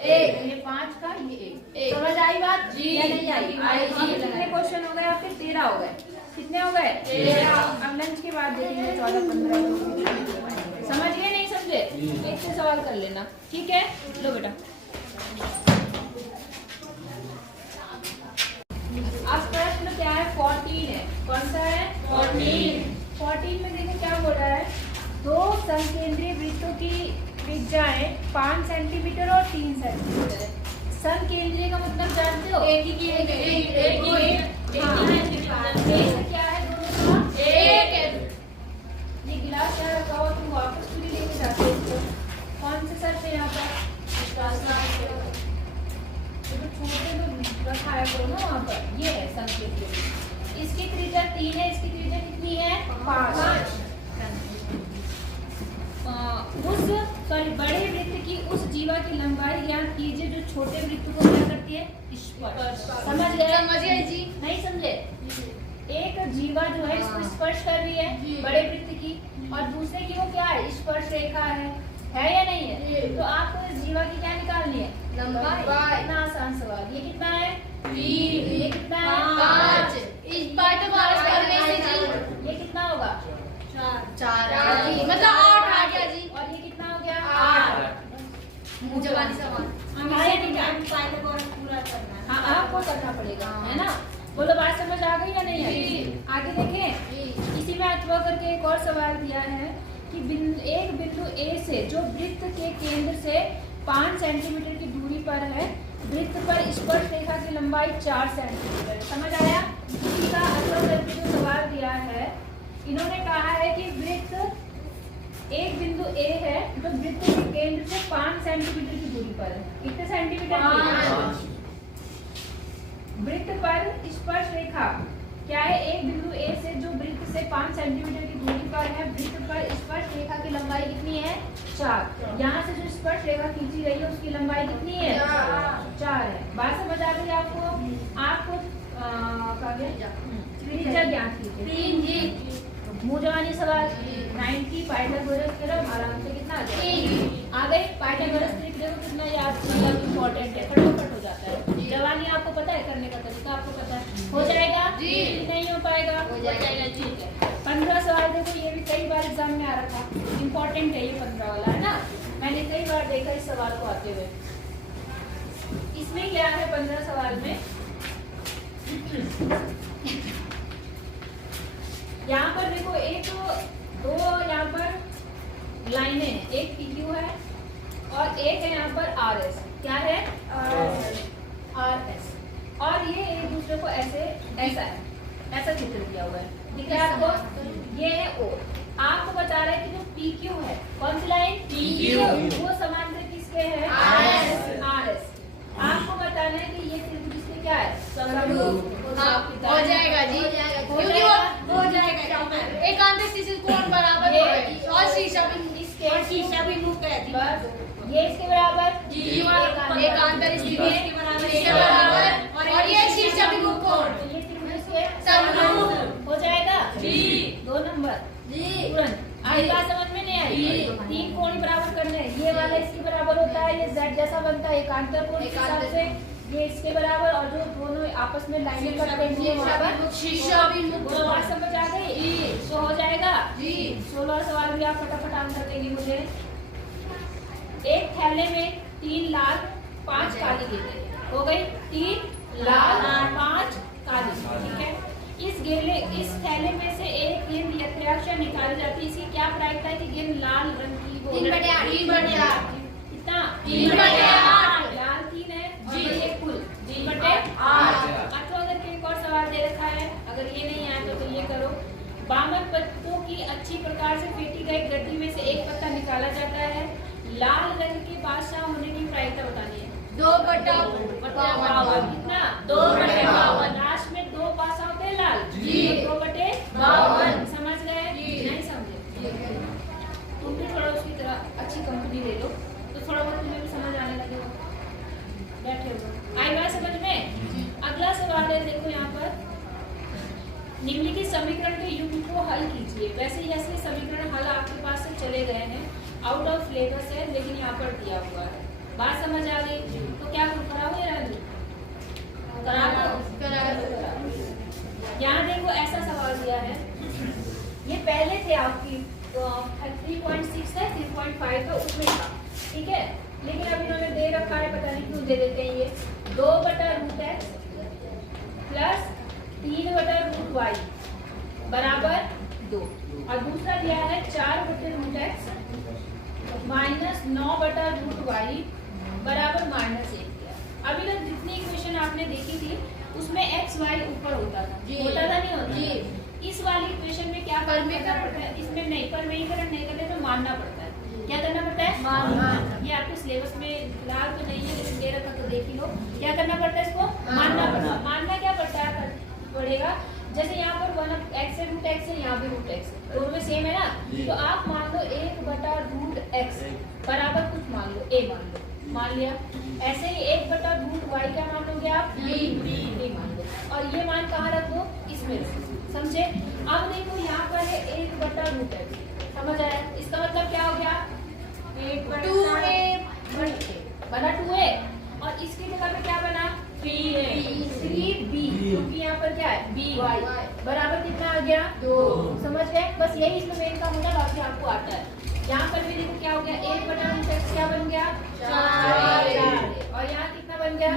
ये 5 का ये 1। समझ आई बात? जी या नहीं आई? कितने क्वेश्चन हो गए आपके? 13 हो गए। कितने हो गए? 13। अब लंच के बाद देखेंगे 14-15। समझ गए नहीं समझे? एक से सवाल कर लेना, ठीक है? लो बेटा, अब प्रश्न क्या है? 14 है। कौन सा है? 14 में देखो क्या बोल रहा है। दो समकेंद्रीय वृत्तों की त्रिज्याएं 5 सेंटीमीटर और 3 सेंटीमीटर है। समकेंद्रीय का मतलब जानते हो? एक ही क्या है दोनों का? एक है। ये गिलास यहाँ रखा हुआ, तुम वापस पूरी लेके जाते हो इसको। कौन से सर पे यहाँ पर? तो छोटे तो रखाया करो ना वहाँ पर। ये है संकेत। इसकी त्रिज्या 3 है, इसकी त्रिज्या कितनी है? 5। बड़े वृत्त की उस जीवा की लंबाई ज्ञात कीजिए जो छोटे वृत्त को क्या करती है? स्पर्श। समझ गए जी? नहीं समझे? एक जीवा जो है इसको स्पर्श कर रही है बड़े वृत्त की, और दूसरे की वो क्या है? स्पर्श रेखा है या नहीं है? तो आपको इस जीवा की क्या निकालनी है? लंबाई। इतना आसान सवाल। ये कितना है? 3। ये कितना है? 5। इस पार्ट को पास करने से जी ये कितना होगा? 4 मतलब 8 आ गया जी। और ये कितना हो गया? 8। मुझे वाली सवाल पूरा करना है। हाँ आपको करना पड़ेगा, है ना? बोलो बात समझ आ गई या नहीं आई? आगे देखें, इसी में अथवा करके एक और सवाल दिया है कि एक बिंदु A से जो वृत्त के केंद्र से 5 सेंटीमीटर की दूरी पर है, वृत्त पर स्पर्श रेखा की लंबाई 4 सेंटीमीटर। समझ आया? इसी का अथवा करके जो सवाल दिया है, इन्होंने कहा है कि वृत्त एक बिंदु A है जो वृत्त के केंद्र से 5 सेंटीमीटर की दूरी पर है। कितने सेंटीमीटर? 5। वृत्त पर स्पर्श रेखा क्या है, एक बिंदु ए से जो वृत्त से 5 सेंटीमीटर की दूरी पर है, वृत्त पर स्पर्श रेखा की लंबाई कितनी है 4। यहाँ से जो स्पर्श रेखा खींची गई है उसकी लंबाई कितनी है 4 है। बात समझ आ गई आपको? आपको त्रिज्या ज्ञात कीजिए। मुंह जवानी सवाल 90 पाइथागोरस थ्योरम आराम से कितना आ गए। पाइथागोरस थ्योरम देखो कितना याद मतलब इम्पोर्टेंट है, फटाफट हो जाता है। जवानी आपको पता है, करने का तरीका आपको पता है, हो जाएगा जी, नहीं हो पाएगा हो जाएगा। ठीक है, 15 सवाल देखो, ये भी कई बार एग्जाम में आ रहा था, इम्पोर्टेंट है ये 15 वाला, है ना। मैंने कई बार देखा इस सवाल को आते हुए। इसमें क्या है 15 सवाल में, यहाँ पर देखो एक दो यहाँ पर लाइनें हैं, एक PQ है और एक है यहाँ पर RS। क्या है RS, और ये एक दूसरे को ऐसे ऐसा है, ऐसा चित्र किया हुआ है, दिख रहा है आपको? ये है O। आपको बता रहा है कि जो PQ है, कौन सी लाइन PQ, वो समांतर किसके है RS। आपको बताना है कि ये त्रिभुज इसके क्या है समरूप। हो जाएगा जी, क्योंकि वो हो जाएगा। एकांतर स्थिति कोण बराबर है और शीर्षा बिंदु है बस, ये इसके बराबर जी, एकांतर स्थिति इसके बराबर और ये शीर्षा बिंदु कोण, तो ये त्रिभुज के समरूप हो जाएगा जी। 2 नंबर जी, तुरंत आई। बात समझ में नहीं आई? 3 कोण बराबर करने हैं, ये वाला इसके बराबर होता है, ये Z जैसा बनता है एकांतर कोण के हिसाब से, ये इसके बराबर, और जो दोनों आपस में लाइनें कट रही है वहां पर शीर्षा बिंदु कोण। बात समझ आ गई? तो हो जाएगा जी। 16 सवाल भी आप फटाफट आंसर देंगे मुझे। एक थैले में 3 लाल 5 काली गेंदें हो गई, 3 लाल 5 काली, ठीक है। इस थैले में से एक गेंद यथाक्षर निकाली जाती है, इसकी क्या प्रायिकता है कि गेंद लाल रंग की हो? 3/8 कितना 3/8 लाल 3 है और ये कुल 3/8। अच्छा, अगर के एक और सवाल दे रखा है, अगर ये नहीं आया तो ये करो। बामन पत्तों की अच्छी प्रकार से फेंटी गई गड्डी में से एक पत्ता निकाला जाता है, लाल रंग के बादशाह होने की प्रायिकता बतानी है। 2/52 कितना 2/52। लास्ट में 2 पास होते हैं लाल जी। 2/52। समझ गए? नहीं समझे? तुम भी थोड़ा उसकी तरह अच्छी कंपनी ले लो तो थोड़ा बहुत तुम्हें भी समझ आने लगेगा। बैठे हो, आई बात समझ में? अगला सवाल है, देखो यहाँ पर निम्नलिखित समीकरण के युग्म को हल कीजिए। वैसे जैसे समीकरण हल आपके पास से चले गए हैं, आउट ऑफ सिलेबस है, लेकिन यहाँ पर दिया हुआ है। बात समझ आ गई? तो क्या कराओ या राजू? यहाँ देखो ऐसा सवाल दिया है, ये पहले थे आपकी 3.6 है, 3.5 है, उसमें था, ठीक है। लेकिन अब इन्होंने दे रखा है, पता नहीं क्यों दे देते हैं ये 2/√x प्लस 3/√y बराबर 2, और दूसरा दिया है 4/√x माइनस 9/√y बराबर -1 दिया। अभी तक जितनी इक्वेशन आपने देखी थी उसमें x y ऊपर होता था, होता था नहीं होता जी। इस वाली इक्वेशन में क्या करना पड़ता है? इसमें नहीं, परमेयीकरण नहीं करते तो मानना पड़ता है। क्या करना पड़ता है? मानना। ये आपके सिलेबस में फिलहाल तो नहीं है, लेकिन दे रखा तो देख ही लो। क्या करना पड़ता है? इसको मानना पड़ता है। मानना क्या पड़ेगा? जैसे यहाँ पर 1x है, √x है, यहाँ भी √x है, दोनों में सेम है ना, तो आप मान लो 1/√x बराबर कुछ मान लो, a मान लिया। ऐसे ही 1/√y क्या मान लोगे आप? b मान लो, और ये मान कहाँ रख दो? इसमें रख दो, समझे? अब देखो यहाँ पर है 1/√x, समझ आया? इसका मतलब क्या हो गया? 1/2a बना 2a, और इसकी जगह पे क्या बना? 3b, क्योंकि यहाँ पर क्या है? by बराबर कितना आ गया? 2। समझ गए? बस यही इसमें मेन काम होगा, बाकी आपको आता है। यहाँ पर भी देखो क्या हो गया? 1/√x क्या बन गया? 4, और यहाँ कितना बन गया?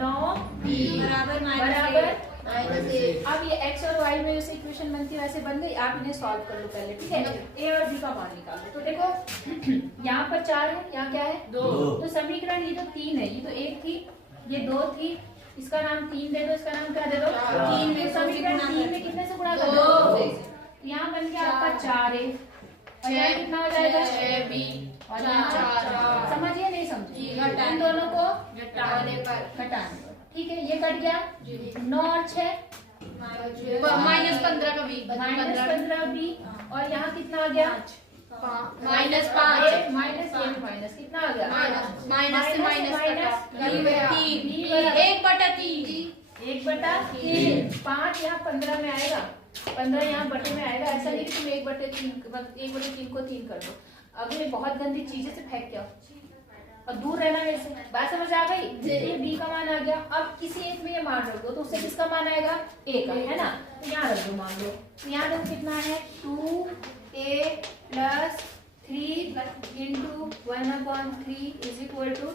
9b बराबर -1। अब ये x और y में जैसे इक्वेशन बनती है वैसे बन गई, आप इन्हें सॉल्व कर लो पहले, ठीक है। a और b का मान निकालो। तो देखो यहाँ पर 4 है, यहाँ क्या है? 2। तो समीकरण ये जो 3 है, ये तो 1 थी, ये 2 थी, इसका नाम 3 दे दो, इसका नाम क्या दे दो? 3 में समीकरण 3 में कितने से गुणा कर दो? यहाँ बन गया आपका 4a, और यहाँ कितना हो जाएगा? 6b, और यहाँ 4। समझिए नहीं समझिए? इन दोनों को घटाने पर, ठीक है, ये कट गया 9 और 6 -15 का बी, -15 और यहाँ कितना आ गया? -5 माइनस माइनस कितना आ गया? माइनस से माइनस 1/3 1/3 5 यहाँ 15 में आएगा, 15 यहाँ बटे में आएगा। ऐसा नहीं कि तुम 1/3 को 3 कर दो। अब ये बहुत गंदी चीजें से फेंक के आओ और दूर रहना मेरे से। बात समझ आ गई? ये बी का मान आ गया। अब किसी एक में ये मान रख दो तो उससे किसका मान आएगा? ए का, है ना? तो यहाँ रख दो, मान लो तो यहाँ देखो कितना है 2a + 3 × 1/3 = 2।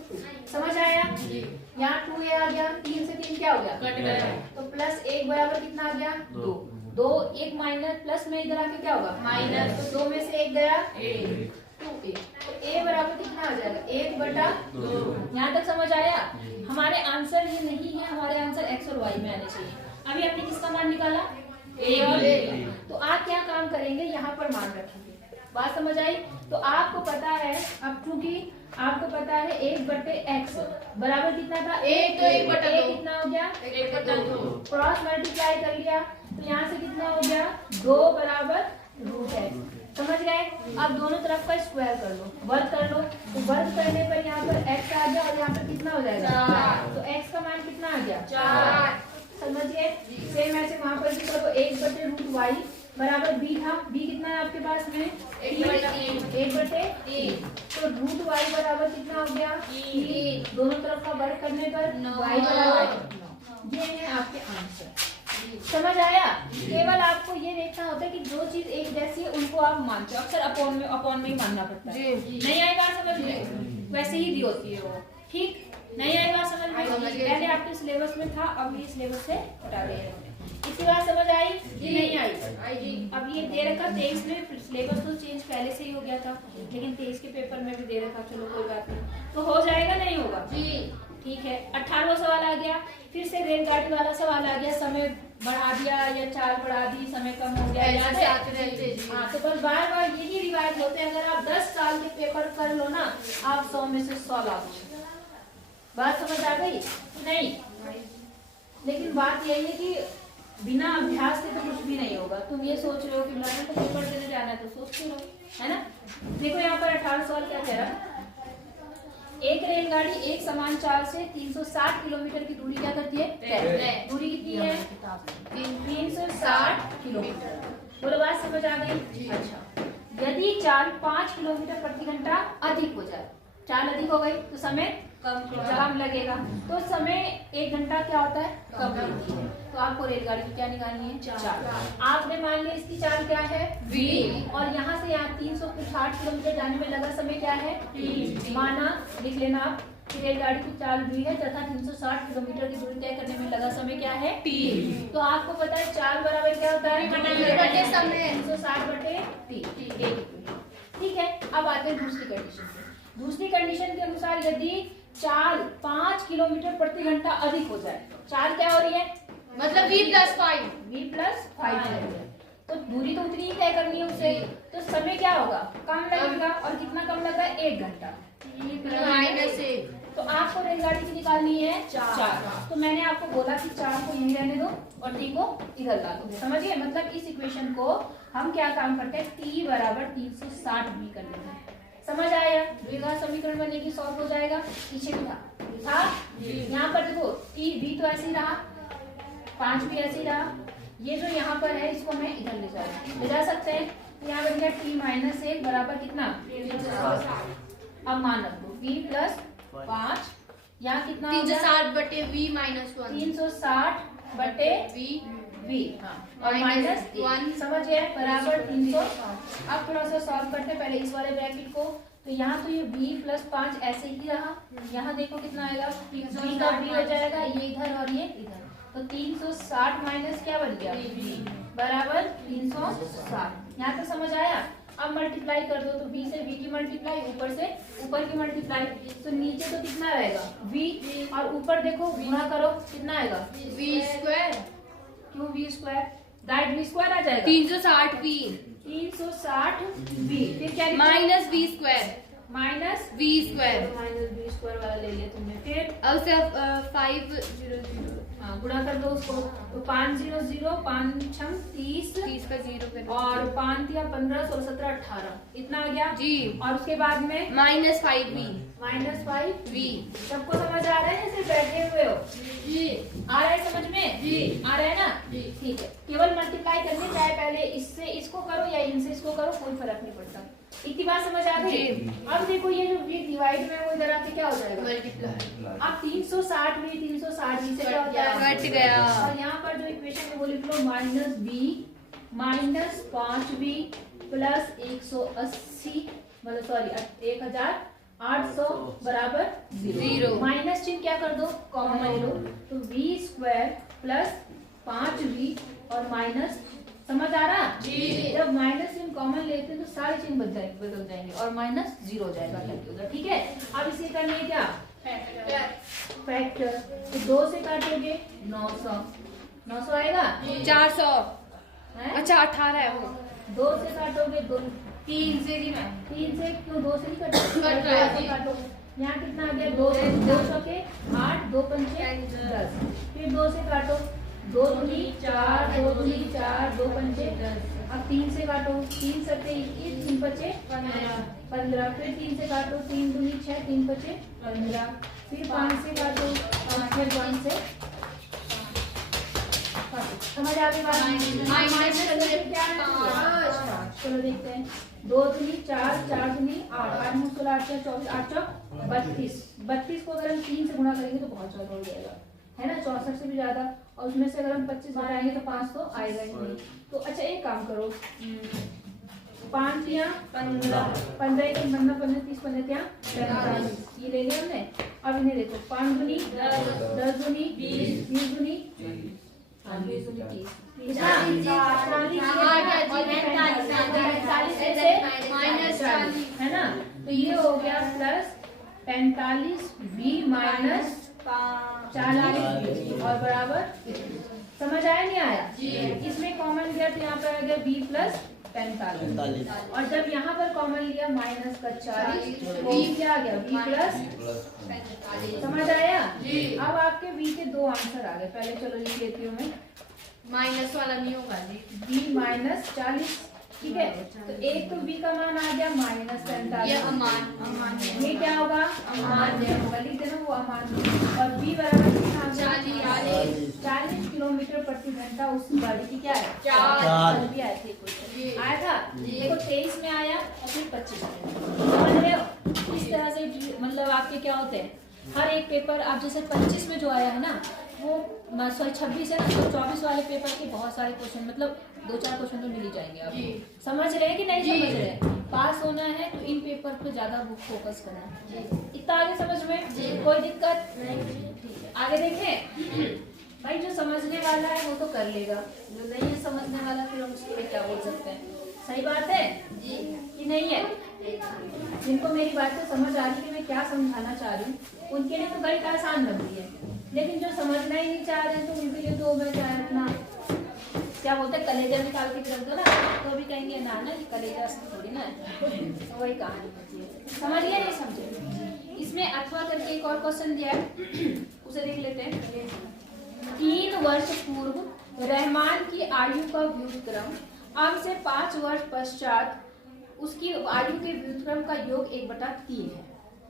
समझ आया? यहाँ 2a आ गया, 3 से 3 क्या हो गया? कट गया। तो +1 बराबर कितना आ गया? 2 1 माइनस प्लस में इधर आके क्या होगा? माइनस। तो 2 में से 1 गया 2a। तो a बराबर कितना आ जाएगा? 1/2। यहाँ तक समझ आया? हमारे आंसर ये नहीं है, हमारे आंसर x और y में आने चाहिए। अभी आपने किसका मान निकाला? a और b। तो आप क्या काम करेंगे? यहाँ पर मान रखेंगे। बात समझ आई? तो आपको पता है, अब चूंकि आपको पता है 1/x बराबर कितना था? 1 तो 1/2 कितना हो गया? 1/2। क्रॉस मल्टीप्लाई कर लिया तो यहाँ से कितना हो गया? 2 = √x। समझ गए? अब दोनों तरफ का स्क्वायर कर लो, वर्ग कर लो। तो वर्ग करने पर यहाँ पर x आ गया और यहाँ पर कितना हो जाएगा? 4। तो x का मान कितना आ गया? 4। समझ गए? सेम ऐसे वहां पर भी करो। 1/√y बराबर b था। b कितना है आपके पास में? 1/3। तो √y बराबर कितना हो गया? 3। दोनों तरफ का वर्ग करने पर y बराबर 9। ये है आपके आंसर। समझ आया? केवल आपको ये देखना होता है कि जो चीज एक जैसी है उनको आप मानते हो। अक्सर अपॉन में ही मानना पड़ता है। नहीं आएगा समझ में? वैसे ही दी होती है वो। ठीक? नहीं आएगा समझ में? पहले आपके सिलेबस में था, अब ये सिलेबस से हटा रहे हैं। इसकी बात समझ आई? नहीं आई? अब ये दे रखा 23 में, सिलेबस तो चेंज पहले से ही हो गया था, लेकिन 23 के पेपर में भी दे रखा। चलो कोई बात नहीं। तो हो जाएगा नहीं होगा? ठीक है। 18वां सवाल आ गया। फिर से रेलगाड़ी वाला सवाल आ गया। समय बढ़ा दिया या चाल बढ़ा दी, समय कम हो गया। हाँ, तो बस बार बार यही रिवाइज होते हैं। अगर आप 10 साल के पेपर कर लो ना, आप 100 में से 100 लाओगे। बात समझ आ गई? नहीं? लेकिन बात यही है कि बिना अभ्यास के तो कुछ भी नहीं होगा। तुम ये सोच रहे हो कि मैंने तो पेपर देने जाना है, तो सोचते रहो, है ना? देखो यहाँ पर 18 सवाल क्या कह रहा? एक रेलगाड़ी एक समान चाल से 360 किलोमीटर की दूरी क्या करती है? दूरी कितनी है? 360 किलोमीटर। बोलो बात समझ आ गई? अच्छा, यदि चाल 5 किलोमीटर प्रति घंटा अधिक हो जाए, चाल अधिक हो गई तो समय कम लगेगा। तो समय 1 घंटा क्या होता है? कम लगती है। तो आपको रेलगाड़ी की क्या निकालनी है? चाल। आपने मान लिया इसकी चाल क्या है? v। और यहाँ से यहाँ 360 किलोमीटर जाने में लगा समय क्या है? t। माना, लिख लेना आप कि रेलगाड़ी की चाल v है तथा 360 किलोमीटर की दूरी तय करने में लगा समय क्या है? t। तो आपको पता है चाल बराबर क्या होता है? समय 360/t। ठीक है। अब आते हैं दूसरी कंडीशन पे। दूसरी कंडीशन के अनुसार यदि चाल 5 किलोमीटर प्रति घंटा अधिक हो जाए, चाल क्या हो रही है? मतलब v+5 तो दूरी तो उतनी ही तय करनी है उसे। तो समय क्या होगा? कम लगेगा। और कितना कम लगा? 1 घंटा। -1। तो आपको रेलगाड़ी की निकालनी है 4। तो मैंने आपको बोला कि 4 को यहीं रहने दो और t को इधर ला दो। समझिए? मतलब इस इक्वेशन को हम क्या काम करते हैं? t बराबर 360 भी कर लेते हैं। समझ आया? द्विघात समीकरण बनेगी, सॉल्व हो जाएगा। पीछे था यहाँ पर देखो t b तो ऐसे ही रहा, 5 भी ऐसे ही रहा। ये जो यहाँ पर है इसको मैं इधर ले जा सकते हैं। यहाँ बन गया t-1 बराबर कितना? 360। अब मान रख दो v+5। यहाँ कितना? 360/v-1। 360/v। और -1 समझ गए? बराबर 300। अब थोड़ा सा सॉल्व करते हैं पहले इस वाले ब्रैकेट को। तो यहाँ तो ये v+5 ऐसे ही रहा। यहाँ देखो कितना आएगा? v का v हो जाएगा, ये इधर और ये इधर। तो 360 माइनस क्या बन गया? v बराबर 360। यहाँ तक समझ आया? अब मल्टीप्लाई कर दो। तो v से v की मल्टीप्लाई, ऊपर से ऊपर की मल्टीप्लाई। तो नीचे तो कितना रहेगा? v। और ऊपर देखो गुणा करो, कितना आएगा? v²। क्यों v²? डायरेक्ट v² आ जाएगा। 360v। 360v। फिर क्या? -v²। -v² वाला ले लिया तुमने। फिर अब से 500 हाँ, गुणा कर दो उसको। तो 5 0 0 5 6 30 30 का 0 कर दो। और 5 या 15 16 17 18 इतना आ गया जी। और उसके बाद में -5v -5v। सबको समझ आ रहा है? जैसे बैठे हुए हो जी। आ रहा है समझ में? जी। आ रहा है ना? जी। ठीक है, केवल मल्टीप्लाई करने, चाहे पहले इससे इसको करो या इनसे इसको करो, कोई फर्क नहीं पड़ता। इतनी बात समझ आ गई? अब देखो ये जो डिवाइड में वो इधर आके क्या हो जाएगा? मल्टीप्लाई। अब 360 में 360 से क्या होता है? कट गया। और यहाँ पर जो इक्वेशन है वो लिख लो -b -5v प्लस 180 मतलब सॉरी 1800 बराबर 0। माइनस चिन्ह क्या कर दो? कॉमन ले लो। तो v² प्लस 5v और माइनस, समझ आ रहा? जी। जब माइनस चिन्ह कॉमन लेते हैं तो सारे चिन्ह बदल जाएंगे और -0 हो जाएगा कैलकुलेटर। ठीक है, अब इसे करनी है क्या? फैक्टर। तो 2 से काटोगे 900 आएगा? 400। हैं? अच्छा 18 है वो। 2 से काटोगे 2 3 से नहीं मैं। 3 से क्यों? 2 से नहीं काटोगे? कट रहा है। 2 से काटो। यहाँ कितना आ गया? 2 से 200 के 8 2 पंचे 10। फिर 2 से काटो 2 दूनी 4 2 दूनी 4 2 पंचे 10। अब 3 से काटो 3 सत्ते 21 3 पचे 15। फिर 3 से काटो 3 दूनी 6 3 पचे 15। फिर 5 से काटो और फिर 5 से समझ आ गई बात? माइनस करने से क्या है? 5। चलो देखते हैं। 2 दूनी 4 4 दूनी 8 8 9 16 8 24 8 32। 32 को अगर हम 3 से गुणा करेंगे तो बहुत ज्यादा हो जाएगा, है ना? 64 से भी ज्यादा। और उसमें से अगर हम 25 घटाएंगे तो 5 तो आएगा ही नहीं। तो अच्छा एक काम करो, 5 या 15 15 1 15 15 30 15 क्या 45 ये ले लिया हमने। अब इन्हें देखो 5 दूनी 10 दूनी 20 दूनी 20 दूनी 30 है ना? तो ये हो गया प्लस 45v माइनस 40 और बराबर। समझ आया नहीं आया? इसमें कॉमन लिया तो यहाँ पर आ गया b प्लस 45 और जब यहाँ पर कॉमन लिया माइनस का 40 तो b क्या आ गया? b plus. समझ आया? अब आपके b के 2 आंसर आ गए। पहले चलो लिख लेती हूँ मैं। माइनस वाला नहीं होगा जी। b माइनस 40, ठीक है? तो एक तो b का मान आ गया माइनस 45। ये अमान ये क्या होगा? अमान्य होगा। लिख देना वो अमान्य। और b बराबर कितना आ गया? 40 किलोमीटर प्रति घंटा उस गाड़ी की क्या है? 4 भी आए थे कुछ आया था। देखो 23 में आया और फिर 25 में। समझ रहे हो? इस तरह से मतलब आपके क्या होते हैं हर एक पेपर। आप जैसे 25 में जो आया है ना वो सॉरी 26 है ना, तो 24 वाले पेपर के बहुत सारे क्वेश्चन मतलब 2-4 क्वेश्चन तो मिल ही जाएंगे आपको। समझ रहे हैं कि नहीं समझ रहे हैं? पास होना है तो इन पेपर पे ज्यादा बुक फोकस करना है। इतना आगे समझ में कोई दिक्कत नहीं? ठीक है, आगे देखें। भाई जो समझने वाला है वो तो कर लेगा, जो नहीं है समझने वाला फिर हम उसके लिए क्या बोल सकते हैं? सही बात है कि नहीं है? जिनको मेरी बातें समझ आ रही है कि मैं क्या समझाना चाह रही हूँ उनके लिए तो गणित आसान लग रही है, लेकिन जो समझना ही नहीं चाह रहे हैं तो उनके लिए तो मैं चाहे अपना क्या बोलते हैं कलेजा निकाल के रख दो ना तो भी कहेंगे ना ना ये कलेजा थोड़ी ना है। तो वही कहानी होती है। समझ गया? नहीं समझे? इसमें अथवा करके एक और क्वेश्चन दिया है उसे देख लेते हैं। 3 वर्ष पूर्व रहमान की आयु का व्युत्क्रम अब से 5 वर्ष पश्चात उसकी आयु के व्युत्क्रम का योग 1/3 है।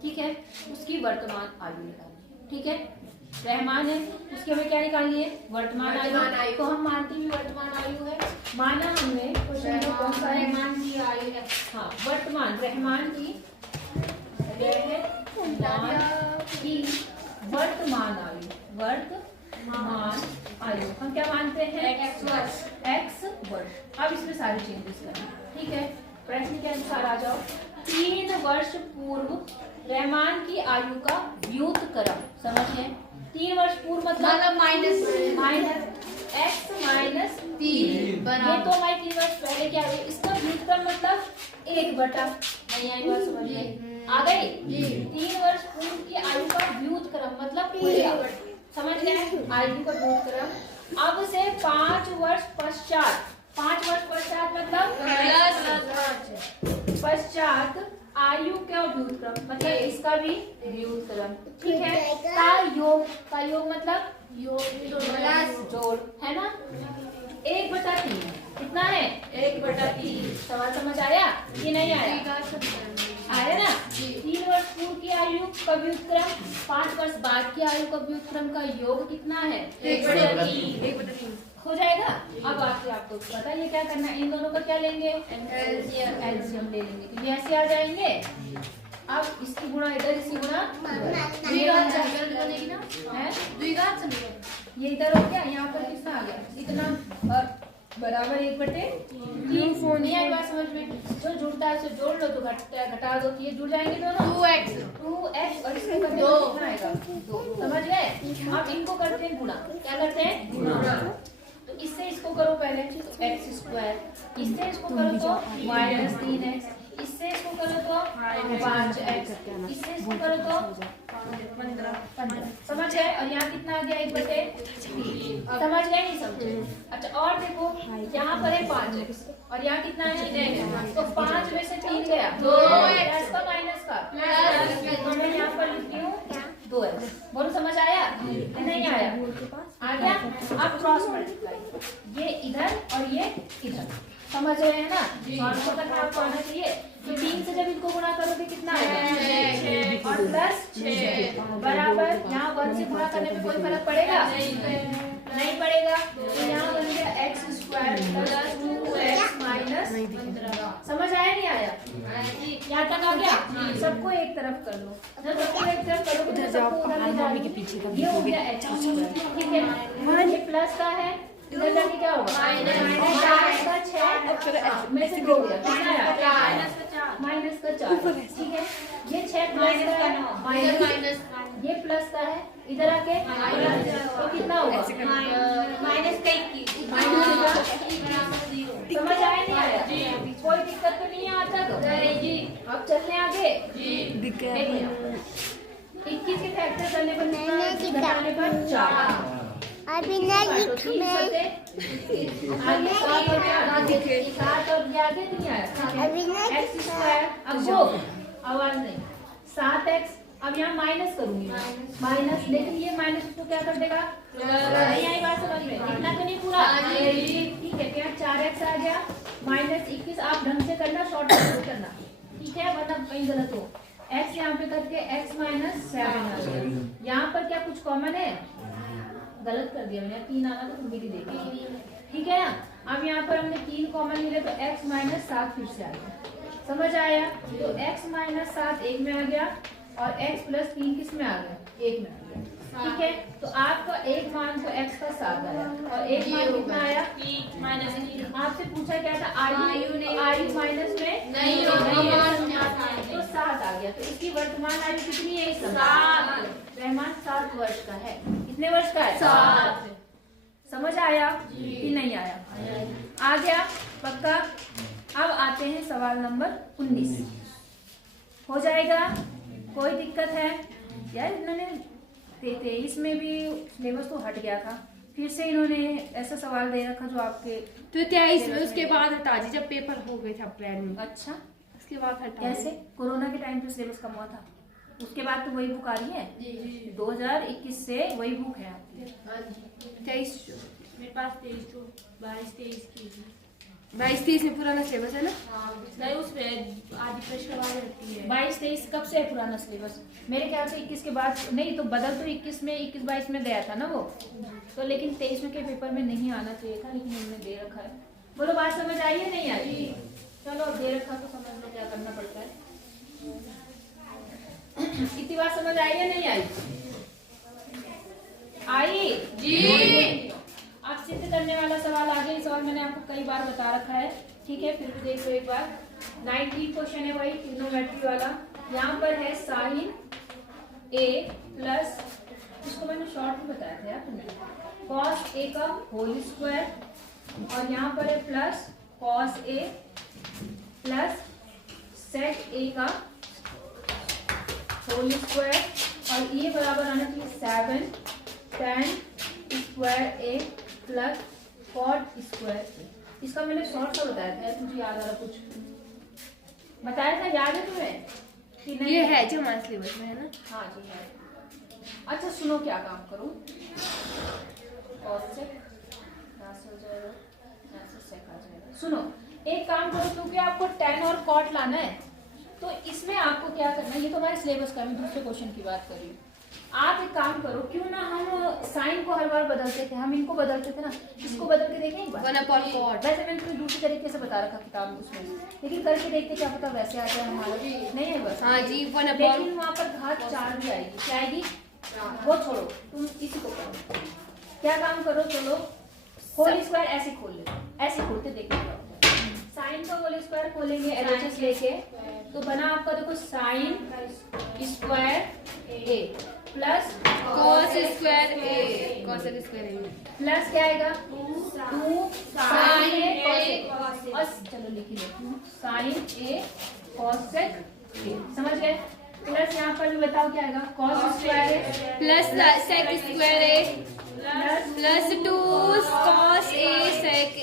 ठीक है, उसकी वर्तमान आयु निकालिए। ठीक है, रहमान है उसके हमें क्या निकालनी है? वर्तमान आयु। तो हम मानते हैं वर्तमान आयु है। माना हमने क्वेश्चन में कौन सा रहमान की आयु है? हाँ, वर्तमान रहमान की वर्तमान आयु। वर्तमान आयु हम क्या मानते हैं? x वर्ष। अब इसमें सारे चेंजेस करना। ठीक है, प्रश्न के अनुसार आ जाओ। 3 वर्ष पूर्व रहमान की आयु का व्युत्क्रम। समझिए 3 वर्ष पूर्व मतलब माइनस x माइनस 3। ये तो हमारे 3 वर्ष पहले क्या है? इसका व्युत्क्रम मतलब 1/। नहीं आई बात समझ में आ गई? 3 वर्ष पूर्व की आयु का व्युत्क्रम मतलब पूरा। समझ गए? आयु का व्युत्क्रम अब से 5 वर्ष पश्चात। 5 वर्ष पश्चात मतलब पश्चात आयु का व्युत्क्रम मतलब इसका भी व्युत्क्रम, ठीक है। का योग मतलब जोड़, है ना। 1/3 कितना है? 1/3। सवाल समझ आया कि नहीं आया? आया ना। 3 वर्ष पूर्व की आयु का व्युत्क्रम 5 वर्ष बाद की आयु का व्युत्क्रम का योग कितना है? 1/3 हो जाएगा। अब आपको पता है ये क्या करना है, इन दोनों का क्या लेंगे? एलसीएम ले लेंगे, तो ये ऐसे आ जाएंगे। अब इसकी गुणा इधर, इसकी गुणा ये इधर हो गया, यहाँ पर कितना आ गया? इतना और बराबर 1/3। नहीं आई बात समझ में? जो जुड़ता है उसे जोड़ लो, तो घटा दो, ये जुड़ जाएंगे दोनों। 2x और इसके करने में कितना आएगा? 2। समझ गए? अब इनको करते हैं गुणा। क्या करते हैं? गुणा। तो इससे इसको करो पहले, तो x², इससे इसको करो तो -3x, इससे इसको करो तो 5x, इससे इसको करो तो 15। समझ गए? और यहाँ कितना आ गया? 1/3। समझ गए? नहीं समझे? अच्छा, और देखो यहाँ पर है 5x और यहाँ कितना है? तो 5 में से 3 गया, 2x का माइनस का, तो मैं यहाँ पर लिखती हूँ 2x। बोलो समझ आया? नहीं आया? आ गया। अब क्रॉस मल्टीप्लाई, ये इधर और ये इधर, समझ रहे हैं ना? सॉल्व करना आपको आना चाहिए। तो 3 से जब इनको गुणा करोगे कितना आएगा? और प्लस 6 बराबर, यहाँ 1 से गुणा करने में कोई फर्क पड़ेगा? नहीं पड़ेगा। तो यहाँ बन गया x² + 2x - 15। समझ आया नहीं आया? यहाँ तक आ गया। सबको एक तरफ कर लो, जब सबको एक तरफ करोगे तो सबको उधर के पीछे का ये हो गया x², ठीक है। ये प्लस का है, इधर जाके क्या होगा? -4 का 6 में से 2 गया, कितना आया? -4, ठीक है। ये 6 प्लस का है, ये प्लस का है, इधर आके तो कितना होगा? -21। समझ आया नहीं आया? कोई दिक्कत तो नहीं है आज तक? जी। अब चलने आगे। जी। 21 के फैक्टर करने पर घटाने पर 4। अभी नहीं अब वो आवाज नहीं 7x। अब यहाँ माइनस करूंगी, माइनस, लेकिन ये माइनस उसको क्या कर देगा? नहीं आई बात समझ में? इतना तो नहीं पूरा, ठीक है। क्या 4x आ गया -21। आप ढंग से करना, शॉर्टकट करना, ठीक है, वरना कहीं गलत हो। x यहाँ पे करके x -7 आ गया। यहाँ पर क्या कुछ कॉमन है? गलत कर दिया मैंने, 3 आना तो मेरी देखी, ठीक है ना। अब यहाँ पर हमने 3 कॉमन मिले तो x -7 फिर से आ गया। समझ आया? तो x -7 एक में आ गया और x + 3 किस में आ गया? एक में आ गया, ठीक है। तो आपका एक मान तो x का 7 आया और एक मान कितना आया? आपसे पूछा क्या था? आयु माइनस में नहीं, तो 7 आ गया। तो इसकी वर्तमान आयु कितनी है? 7। रहमान 7 वर्ष का है। कितने वर्ष का है? 7। समझ आया कि नहीं आया? आ गया पक्का। अब आते हैं सवाल नंबर 19। हो जाएगा? कोई दिक्कत है? यार इन्होंने 23 में भी सिलेबस तो हट गया था, फिर से इन्होंने ऐसा सवाल दे रखा जो आपके तो 23 में उसके बाद हटा दी जब पेपर हो गए थे अप्रैल में। अच्छा, उसके बाद हटा कैसे? कोरोना के टाइम पे सिलेबस कम हुआ था, उसके बाद तो वही बुक आ रही है। 2021 से वही बुक है आपकी। 23 मेरे पास 22-23 की 22-23 में पुराना सिलेबस है ना? नहीं, उसमें आधी प्रश्न वाली रहती है। 22-23 कब से है पुराना सिलेबस? मेरे ख्याल से 21 के बाद नहीं, तो बदल तो 21 में 21-22 में गया था ना वो तो, लेकिन 23 में के पेपर में नहीं आना चाहिए था, लेकिन उन्होंने दे रखा है। बोलो बात समझ आई है नहीं आई? चलो अब दे रखा तो समझ लो क्या करना पड़ता है। इतनी बात समझ आई है नहीं आई? आई जी। अब सिद्ध करने वाला सवाल आगे, इस सवाल मैंने आपको कई बार बता रखा है, ठीक है, फिर भी देख लो एक बार। 19 क्वेश्चन है वही ट्रिग्नोमेट्री वाला। यहाँ पर है साइन a प्लस, इसको मैंने शॉर्ट में बताया था यार तुमने, कॉस a का होल स्क्वायर और यहाँ पर है plus cos a plus sec a का होल स्क्वायर और ये बराबर आना चाहिए 7 tan square a plus cot square. इसका मैंने शॉर्ट सा बताया था, मुझे याद आ रहा कुछ बताया था, याद है तुम्हें कि नहीं? ये है जो हमारे सिलेबस में है ना। हाँ जी है। अच्छा सुनो, क्या काम करो, cos sec यहाँ से हो जाएगा, यहाँ से sec आ जाएगा। सुनो एक काम करो, क्योंकि आपको tan और cot लाना है, तो इसमें आपको क्या करना है, ये तो हमारे सिलेबस का, मैं दूसरे क्वेश्चन की बात कर रही हूँ। आप एक काम करो, क्यों ना हम साइन को हर बार बदलते थे, हम इनको बदलते थे ना, इसको बदल के देखें एक बार। 1/cot। वैसे मैंने तुम्हें दूसरे तरीके से बता रखा किताब में उसमें, लेकिन करके देखते क्या पता वैसे आ जाए हमारा, नहीं है बस। हाँ जी, 1/। लेकिन वहाँ पर घात 4 भी आएगी, क्या आएगी? वो छोड़ो, तुम इसी को करो, क्या काम करो, चलो होल स्क्वायर ऐसे खोल ले, ऐसे खोलते देखते क्या होता है। साइन का होल स्क्वायर खोलेंगे एलएचएस लेके, तो बना आपका देखो sign square a plus cos square A, cos square a plus क्या आएगा 2 साइन ए cos ए, और चलो लिख ही लेती हूँ, साइन ए cos ए, समझ गए? प्लस यहाँ पर भी बताओ क्या आएगा, cos square a plus sec square a plus 2 cos A sec ए।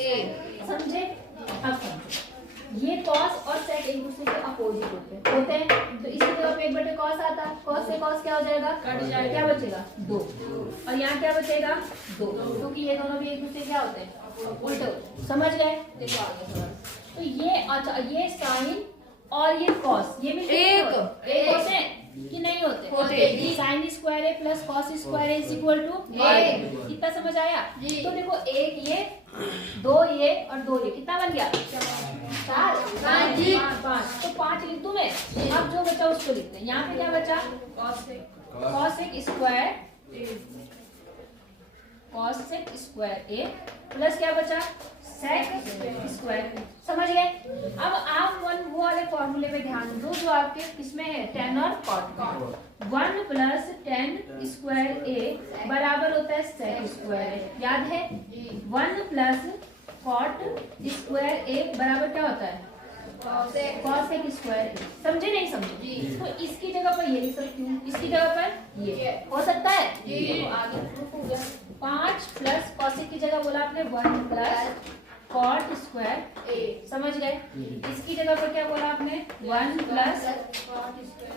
समझे? अब समझो, ये cos और sec एक दूसरे के अपोजिट होते हैं, तो इसी जगह पे 1/cos आता, cos से cos क्या हो जाएगा, कट जाएगा, क्या बचेगा 2, और यहाँ क्या बचेगा 2, क्योंकि ये दोनों भी एक दूसरे क्या होते हैं, उल्टे होते हैं। समझ गए? देखो आगे सवाल। तो ये अच्छा, ये साइन और ये cos, ये मिलके एक होते हैं कि नहीं होते? होते। Sine square a plus cos square a is equal to 1। इतना समझ आया? तो देखो एक ये, 2 ये और 2 ये, कितना बन गया? 4, 5। तो 5 लिख दूं मैं, अब जो बचा उसको लिखते हैं। यहाँ पे क्या बचा, cos स्क्वायर ए प्लस क्या बचा, sec स्क्वायर। समझ गए? अब आप वो वाले फॉर्मूले पे ध्यान दो जो आपके इसमें है, tan और cot। 1 प्लस tan स्क्वायर ए बराबर होता है sec स्क्वायर ए, याद है? 1 प्लस cot स्क्वायर ए बराबर क्या होता है, cos स्क्वायर ए। समझे नहीं समझे? तो इसकी जगह पर ये लिख सकती हूँ, इसकी जगह पर ये हो सकता है। तो आगे प्रूफ हो गया, 5 प्लस cos की जगह बोला आपने 1 प्लस cot स्क्वायर ए, समझ गए? इसकी जगह पर क्या बोला आपने, 1 प्लस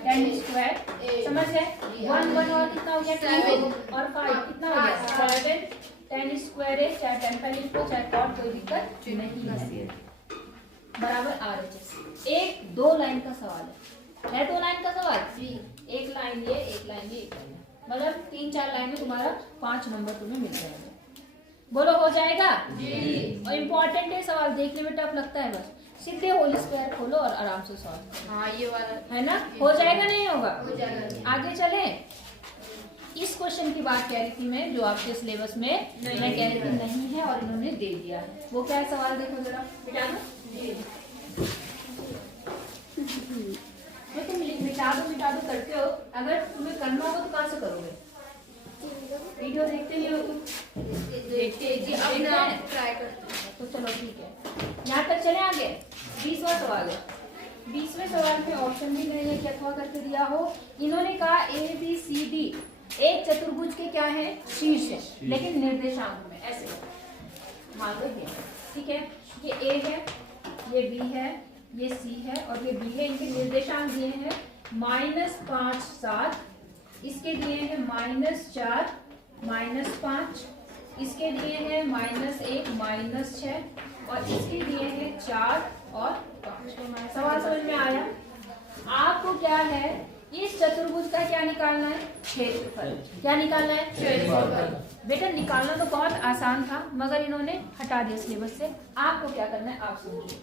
tan स्क्वायर ए, समझ गए? 1 और कितना हो गया 2 और 5 कितना हो गया 7 tan स्क्वायर ए, चाहे tan पहले लिखो चाहे cot, कोई दिक्कत नहीं है, बराबर RHS। एक 2 लाइन का सवाल है 2 लाइन का सवाल, एक लाइन ये, एक लाइन ये, एक लाइन, मतलब 3-4 लाइन में तुम्हारा 5 नंबर तुम्हें मिल जाएगा। बोलो हो जाएगा जी। और इम्पोर्टेंट है सवाल, देखने में टफ लगता है, बस सीधे होल स्क्वायर खोलो और आराम से सॉल्व। हाँ ये वाला है ना, हो जाएगा नहीं होगा? हो जाएगा। आगे चले, इस क्वेश्चन की बात कह रही थी मैं, जो आपके सिलेबस में मैं कह रही थी नहीं है और इन्होंने दे दिया है, वो क्या है सवाल देखो जरा, मिटा दो तुम मिटा दो करते हो, अगर तुम्हें करना होगा तो कहाँ से करोगे, वीडियो देखते नहीं हो तुम? देखते जी, अपना ट्राई करते हैं। तो चलो ठीक है, यहाँ तक चले आगे। 20वां सवाल है, 20वें सवाल में ऑप्शन भी नहीं है कि अथवा करके दिया हो। इन्होंने कहा ABCD एक चतुर्भुज के क्या है, शीर्ष है, लेकिन निर्देशांक में ऐसे मान लो ये, ठीक है, ये A है, ये B है, ये C है और ये B है। इनके निर्देशांक दिए हैं -5, 7, इसके दिए हैं -4, -5, इसके दिए हैं -1, -6 और इसके दिए हैं 4 और 5। सवाल समझ में आया? आपको क्या है, इस चतुर्भुज का क्या निकालना है, क्षेत्रफल। क्या निकालना है, क्षेत्रफल। बेटा निकालना तो बहुत आसान था, मगर इन्होंने हटा दिया सिलेबस से। आपको क्या करना है, आप समझिए।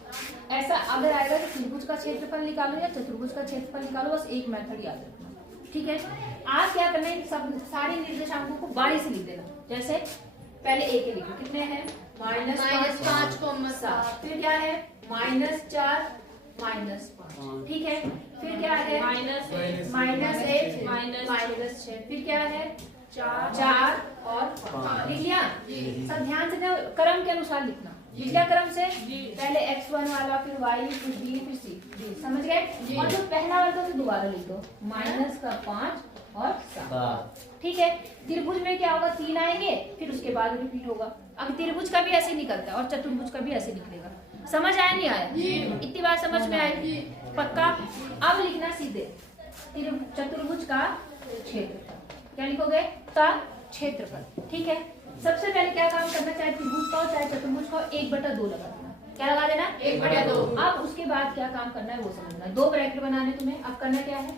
ऐसा अगर आएगा कि त्रिभुज का क्षेत्रफल निकालो या चतुर्भुज का क्षेत्रफल निकालो, बस एक मेथड याद रखना, ठीक है? आप क्या करना है, सब सारे निर्देशांकों को बारी से लिख देना। जैसे पहले A के लिखो, कितने हैं, -5, फिर क्या है -4, -5, ठीक है। फिर क्या है -1, -6, फिर क्या है 4 और 5। लिख लिया? सब ध्यान से क्रम के अनुसार लिखना, लिख लिया क्रम से, पहले x1 वाला, फिर y, फिर b, फिर c, समझ गए? और जो पहला वाला तो दोबारा लिख दो, -5 और 7, ठीक है। त्रिभुज में क्या होगा, 3 आएंगे, फिर उसके बाद रिपीट होगा। अब त्रिभुज का भी ऐसे निकलता है और चतुर्भुज का भी ऐसे निकलेगा। समझ आया नहीं आया? इतनी बात समझ में आई? पक्का? अब लिखना सीधे चतुर्भुज का क्षेत्रफल। क्या लिखोगे? का क्षेत्रफल। ठीक है, सबसे पहले क्या काम करना, चाहे त्रिभुज का हो चाहे चतुर्भुज का हो, 1/2 लगा देना। क्या लगा देना? 1/2। अब उसके बाद क्या काम करना है वो समझना। 2 ब्रैकेट बनाने तुम्हें। अब करना क्या है,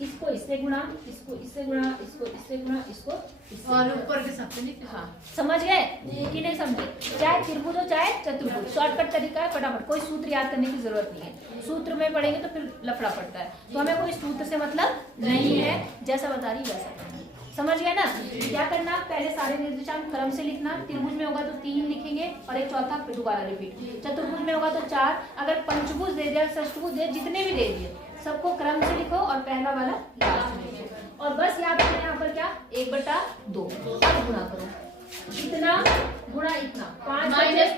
इसको इससे गुणा, इसको इससे गुणा, इसको इससे गुणा, इसको इससे और ऊपर के सबसे लिख। हाँ, समझ गए कि नहीं समझे? चाहे त्रिभुज हो चाहे चतुर्भुज, शॉर्टकट तरीका है, फटाफट। कोई सूत्र याद करने की जरूरत नहीं है, सूत्र में पढ़ेंगे तो फिर लफड़ा पड़ता है। तो हमें कोई सूत्र से मतलब नहीं है, जैसा बता रही वैसा करना। समझ गए ना? क्या करना, पहले सारे निर्देशांक क्रम से लिखना। त्रिभुज में होगा तो 3 लिखेंगे और एक चौथा दोबारा रिपीट। चतुर्भुज में होगा तो 4, अगर पंचभुज दे दिया, षष्ठभुज दे, जितने भी दे दिए सबको क्रम से लिखो और पहला वाला लास्ट में लिखो। और बस याद रखना यहाँ पर क्या, 1/2। अब गुणा करो, इतना गुणा इतना, 5 माइनस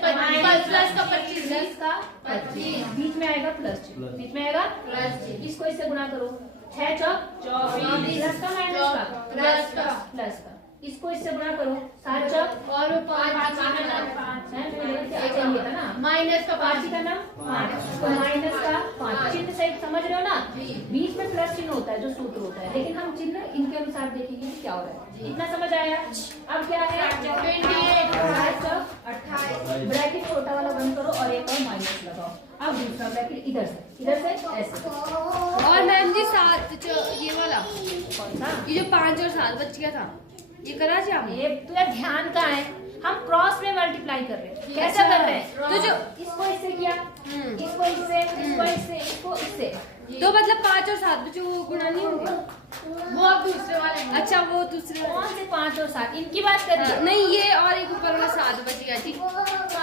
प्लस का 25, प्लस का 25, बीच में आएगा प्लस, बीच में आएगा प्लस। इसको इससे गुणा करो, 6 चौक 24, प्लस का माइनस का प्लस का, इसको इससे गुणा करो, 7 चौक और 5 चाहिए था ना, माइनस का 5 का नाम 5, तो माइनस का 5 चिन्ह सही समझ रहे हो ना? बीच में प्लस चिन्ह होता है जो सूत्र होता है, लेकिन हम चिन्ह इनके अनुसार देखेंगे कि क्या हो रहा है। इतना समझ आया? अब क्या है, 28, ब्रैकेट छोटा वाला बंद करो और एक और माइनस लगाओ। अब दूसरा ब्रैकेट इधर से ऐसे। और मैम जी 7 ये वाला, कौन सा? ये जो 5 और 7 बच गया था, ये करा जी आपने? ये तुझे ध्यान का है, हम क्रॉस में मल्टीप्लाई कर रहे हैं। कैसे कर रहे हैं? तो जो इसको इससे किया, इसको इससे, इसको इससे, इसको इससे, तो मतलब 5 और 7 जो गुणा नहीं होंगे, वो अब दूसरे वाले। अच्छा, वो दूसरे कौन से 5 और 7? इनकी बात करिए। नहीं, ये और एक ऊपर वाला 7 बच गया जी।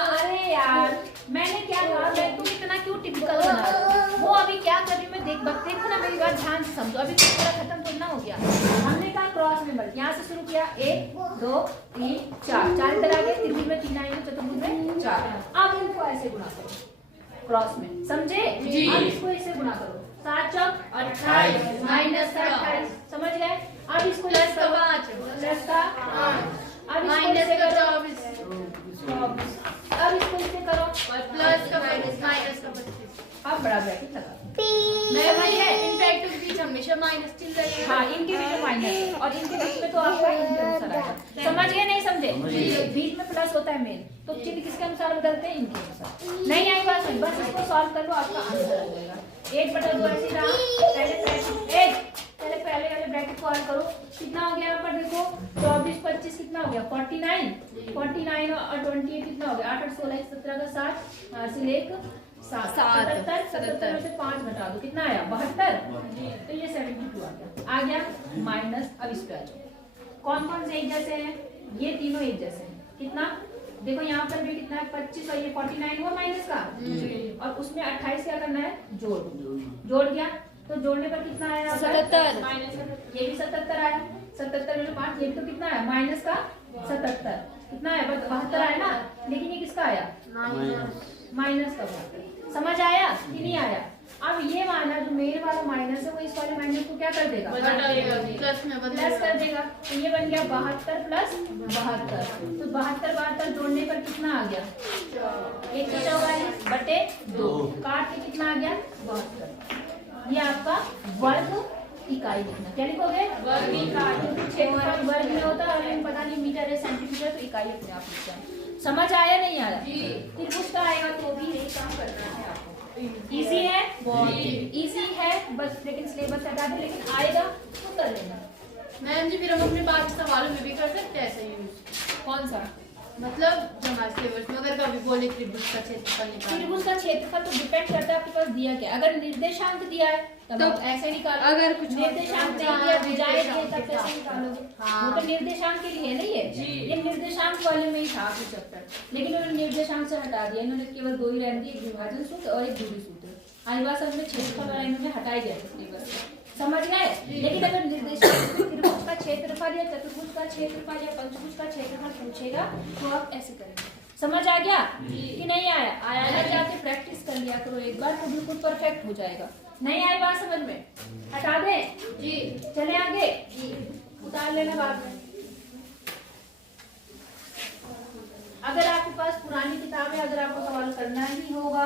अरे यार, मैंने क्या कहा, मैं तुम इतना क्यों टिपिकल बना रहे हो? वो अभी क्या कर रही हूँ मैं, देखो ना, मेरी बात ध्यान से समझो। अभी तो पूरा खत्म तो ना हो गया, हमने कहा क्रॉस में मल्टी, यहाँ से शुरू किया, 1 2 3 4 इधर आ गए, त्रिभुज में 3 आएंगे, चतुर्भुज में 4। अब इनको ऐसे गुणा करो क्रॉस में, समझे? अब इसको ऐसे गुणा करो, 7 चौक 28 माइनस 28, समझ गए? अब इसको प्लस का 5, प्लस का 8, अब माइनस का 24, 24, अब इसको इसे करो, प्लस का माइनस का 25। अब बड़ा ब्रैकेट लगा। मैं वही है, इनफैक्ट के बीच हमेशा माइनस चिन्ह रहेगा। हाँ, इनके बीच में माइनस है और इनके बीच में तो आपका इनके अनुसार आएगा। समझ गए नहीं समझे? बीच में प्लस होता है मेन, तो चिन्ह किसके अनुसार बदलते हैं? इनके अनुसार। नहीं आई बात? बस इसको सॉल्व कर लो, आपका आंसर आ जाएगा। 1/2 ऐसे रहा, पहले वाले ब्रैकेट को हल करो, कितना हो गया यहाँ पर देखो, 24 25 कितना हो गया, 49 और 28 कितना हो गया, 8 और 16 17 का 7 से लेकर 7 77 में से 5 घटा दो, कितना आया, 72। तो ये 72 आ गया माइनस। अब इस पे आ जाओ, कौन कौन से एक जैसे हैं? ये तीनों एक जैसे हैं। कितना देखो, यहाँ पर भी कितना है, 25 और ये 49 हुआ माइनस का, और उसमें 28 क्या करना है, जोड़ दिया, तो जोड़ने पर कितना आया, 77 माइनस। ये भी 77 आया, 77 में 5, ये भी तो कितना आया, माइनस का 77, कितना है, 72 आया ना, लेकिन ये किसका आया, माइनस का 72। समझ आया कि नहीं आया? अब ये माना जो मेन वाला माइनस है वो इस वाले माइनस को क्या कर देगा, प्लस कर देगा, तो ये बन गया 72 प्लस 72। तो 72 जोड़ने पर कितना आ गया, 144/2, काट के कितना आ गया, 72। ये आपका वर्ग इकाई लिखना। क्या लिखोगे, वर्ग इकाई। क्षेत्रफल वर्ग में होता है, लेकिन पता नहीं मीटर है सेंटीमीटर, तो इकाई अपने आप लिखते हैं। समझ आया नहीं आया? त्रिभुज का आएगा तो भी यही काम करना है आपको। इजी है, बहुत इजी है, बस लेकिन सिलेबस हटा दे, लेकिन आएगा तो कर लेना। मैम जी, फिर हम अपने बाकी सवालों में भी कर सकते हैं ऐसे यूज? कौन सा? मतलब जो हमारे सिलेबस में अगर कभी बोले त्रिभुज का क्षेत्रफल निकालो, त्रिभुज का क्षेत्रफल तो डिपेंड करता है आपके पास दिया क्या। अगर निर्देशांक दिया है तब आप ऐसे निकालो, अगर कुछ निर्देशांक नहीं दिया, भुजाएं दिए, तब कैसे निकालोगे? वो तो निर्देशांक के लिए नहीं है, ये निर्देशांक वाले में ही था कुछ चैप्टर, लेकिन उन्होंने निर्देशांक से हटा दिया, इन्होंने केवल 2 ही रहने दिए, एक विभाजन सूत्र और एक दूरी सूत्र। आज बात समझ में, क्षेत्रफल वाला इन्होंने हटा ही दिया सिलेबस से, समझ गए? लेकिन अगर निर्देशांक त्रिभुज का क्षेत्रफल या चतुर्भुज का क्षेत्रफल या पंचभुज का क्षेत्रफल पूछेगा तो आप ऐसे करेंगे। समझ आ गया कि नहीं आया? आया ना, जाके प्रैक्टिस कर लिया करो एक बार, तो बिल्कुल परफेक्ट हो जाएगा। नहीं आई बात समझ में? हटा दें जी, चले आगे, उतार लेना बाद में। अगर आपके पास पुरानी किताब है, अगर आपको सवाल करना ही होगा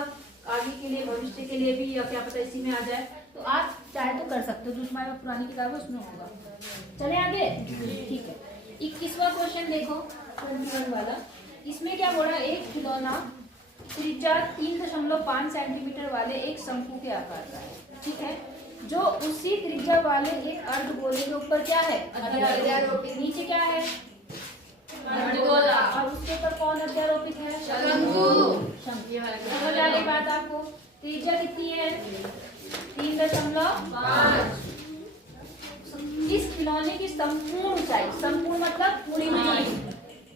आगे के लिए, भविष्य के लिए भी, या क्या पता इसी में आ जाए, तो आप चाहे तो कर सकते हो, जो तुम्हारे पास पुरानी किताब है उसमें होगा। चले आगे, ठीक है। 21वां क्वेश्चन देखो, 21 वाला। इसमें क्या बोला, एक खिलौना त्रिज्या 3.5 सेंटीमीटर वाले एक शंकु के आकार का है, ठीक है, जो उसी त्रिज्या वाले एक अर्धगोले के ऊपर क्या है, अध्यारोपित। नीचे क्या है, अर्धगोला, और उसके ऊपर कौन अध्यारोपित है, शंकु। समझ आ गई बात आपको। त्रिज्या कितनी है, 3.5। इस खिलौने की संपूर्ण ऊंचाई, संपूर्ण मतलब पूरी ऊंचाई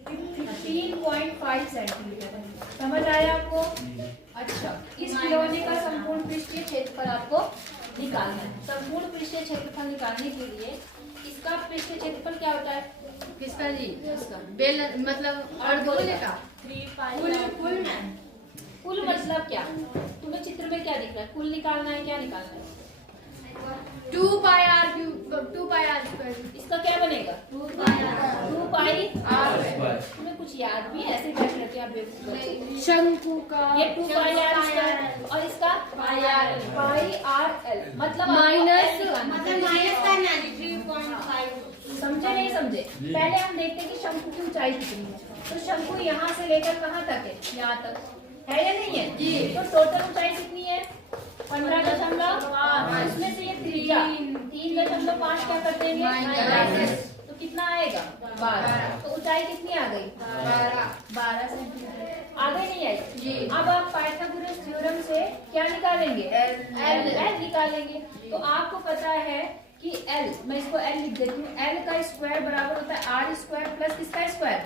15.5 सेंटीमीटर है। समझ आया आपको? अच्छा, इस खिलौने का संपूर्ण पृष्ठीय क्षेत्रफल आपको निकालना है। संपूर्ण पृष्ठीय क्षेत्रफल निकालने के लिए इसका पृष्ठीय क्षेत्रफल क्या होता है, किसका जी, इसका बेल मतलब अर्धगोले का, कुल मतलब क्या, तुम्हें चित्र में क्या दिख रहा है, कुल निकालना है, क्या निकालना है, 2 पाई r क्यूब, 2 पाई r स्क्वायर। इसका क्या बनेगा, 2 पाई r। तुम्हें कुछ याद भी है, ऐसे बैठ करके आप बेवकूफ बच्चे। शंकु का ये 2 पाई r स्क्वायर, और इसका पाई r l, मतलब माइनस, मतलब माइनस करना है 3.5। समझे नहीं समझे? पहले हम देखते हैं कि शंकु की ऊंचाई कितनी है। तो शंकु यहाँ से लेकर कहाँ तक है, यहाँ तक है या नहीं है जी। तो टोटल ऊंचाई कितनी है, 15.5। उसमें से ये त्रिज्या 3.5 क्या कर देंगे, तो कितना आएगा, 12। तो ऊंचाई कितनी आ गई, 12 सेंटीमीटर। आगे नहीं आई जी। अब आप पाइथागोरस थ्योरम से क्या निकालेंगे, L निकालेंगे। तो आपको पता है कि L, मैं इसको L लिख देती हूँ, L का स्क्वायर बराबर होता है R स्क्वायर प्लस किसका स्क्वायर,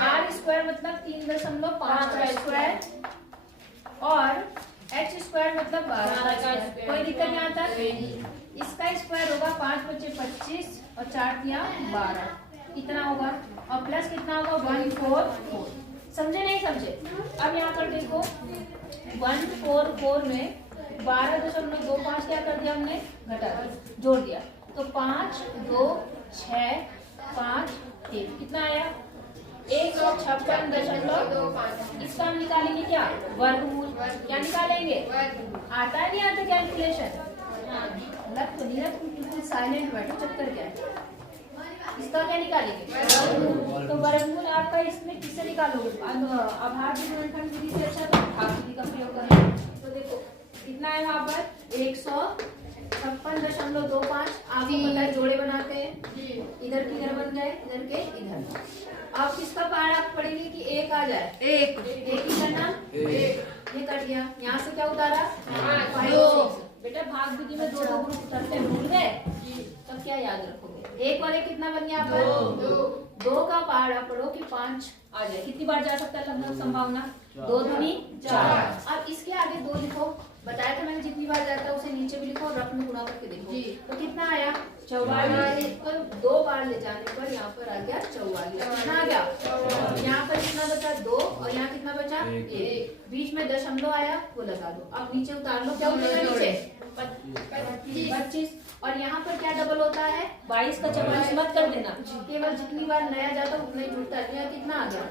R स्क्वायर मतलब 3.5 का स्क्वायर, और H स्क्वायर मतलब 12 का स्क्वायर। कोई दिक्कत नहीं आता। इसका स्क्वायर होगा 5 बचे 25 और 4 या 12, कितना होगा, और प्लस कितना होगा 144। समझे नहीं समझे? अब यहाँ पर देखो 144 में 12.25 क्या कर दिया हमने, घटा दिया, जोड़ दिया, तो 5 2 6 5 1 कितना आया, 156.25। इसका हम निकालेंगे क्या, वर्गमूल। क्या निकालेंगे, आता है नहीं आता कैलकुलेशन, लग तो नहीं रहा, तुम साइलेंट बैठो, चक्कर क्या है। इसका क्या निकालेंगे, वर्गमूल। तो वर्गमूल आपका इसमें किससे निकालोगे, अभाज्य गुणनखंड विधि से अच्छा तो भाग विधि का प्रयोग करें। तो देखो कितना है वहाँ पर 156.25। आपको पता है जोड़े बनाते हैं, इधर की इधर बन जाए, इधर के इधर। अब किसका पहाड़ आप पढ़ेंगे कि एक आ जाए, एक ही करना, ये कर दिया। यहाँ से क्या उतारा, 5 बेटा भाग विधि में 2 ग्रुप उतरते हैं, भूल गए, तब क्या याद रखोगे, एक वाले कितना बन गया पर 2 का पहाड़ा पढ़ो कि 5 आ जाए। कितनी बार जा सकता है लगभग संभावना, 2 दूनी 4। अब इसके आगे 2 लिखो, बताया था मैंने, जितनी बार जाता है उसे नीचे भी लिखो और रफ में गुणा करके देखो। तो कितना आया 44, पर 2 बार ले जाने पर यहाँ पर आ गया 44। कितना आ गया, यहाँ पर कितना बचा 2, और यहाँ कितना बचा 1, बीच में दशमलव आया वो लगा दो। अब नीचे उतार लो, क्या उतरेगा नीचे 25, और यहाँ पर क्या डबल होता है 22 का 44 मत कर देना, केवल जितनी बार नया जाता उतना ही जुड़ता है। यहाँ कितना आ गया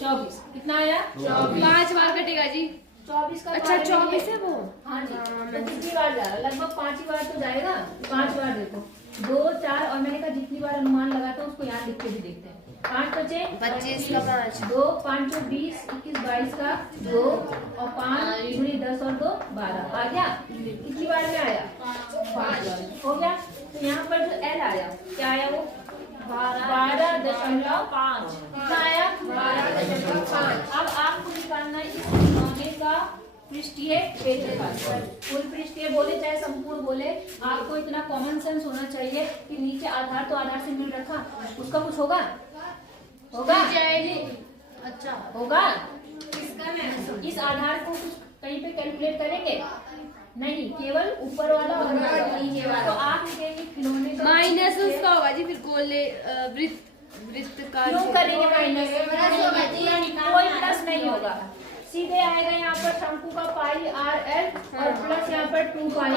24, कितना आया 5 बार कटेगा जी, 24 का, अच्छा 24 है वो, हाँ जी। तो कितनी बार जा रहा है, लगभग 5 ही बार तो जाएगा। 5 बार देखो, 2 4, और मैंने कहा जितनी बार अनुमान लगा था उसको यहाँ लिख के भी देखते हैं। 5 बचे 25 का 5, 2 5 20 21 22 का 2, और 5 दूनी 10 और 2 12 आ गया। कितनी बार में आया 5 बार, हो गया। तो यहाँ पर जो L आया क्या आया, वो 12.5 कितना आया 12.5। अब आपको निकालना है इस खिलौने का पृष्ठीय क्षेत्रफल। कुल पृष्ठीय बोले चाहे संपूर्ण बोले, आपको इतना कॉमन सेंस होना चाहिए कि नीचे आधार तो आधार से मिल रखा, उसका कुछ होगा, होगा अच्छा होगा। इस आधार को कुछ कहीं पे कैलकुलेट करेंगे नहीं, केवल ऊपर वाला और नीचे वाला। तो आप लिखेंगे खिलौने का माइनस उसका होगा जी, फिर गोले वृत्त का क्यों करेंगे माइनस, कोई प्लस नहीं होगा, सीधे आएगा यहाँ पर शंकु का पाई आर एल और प्लस यहाँ पर 2 पाई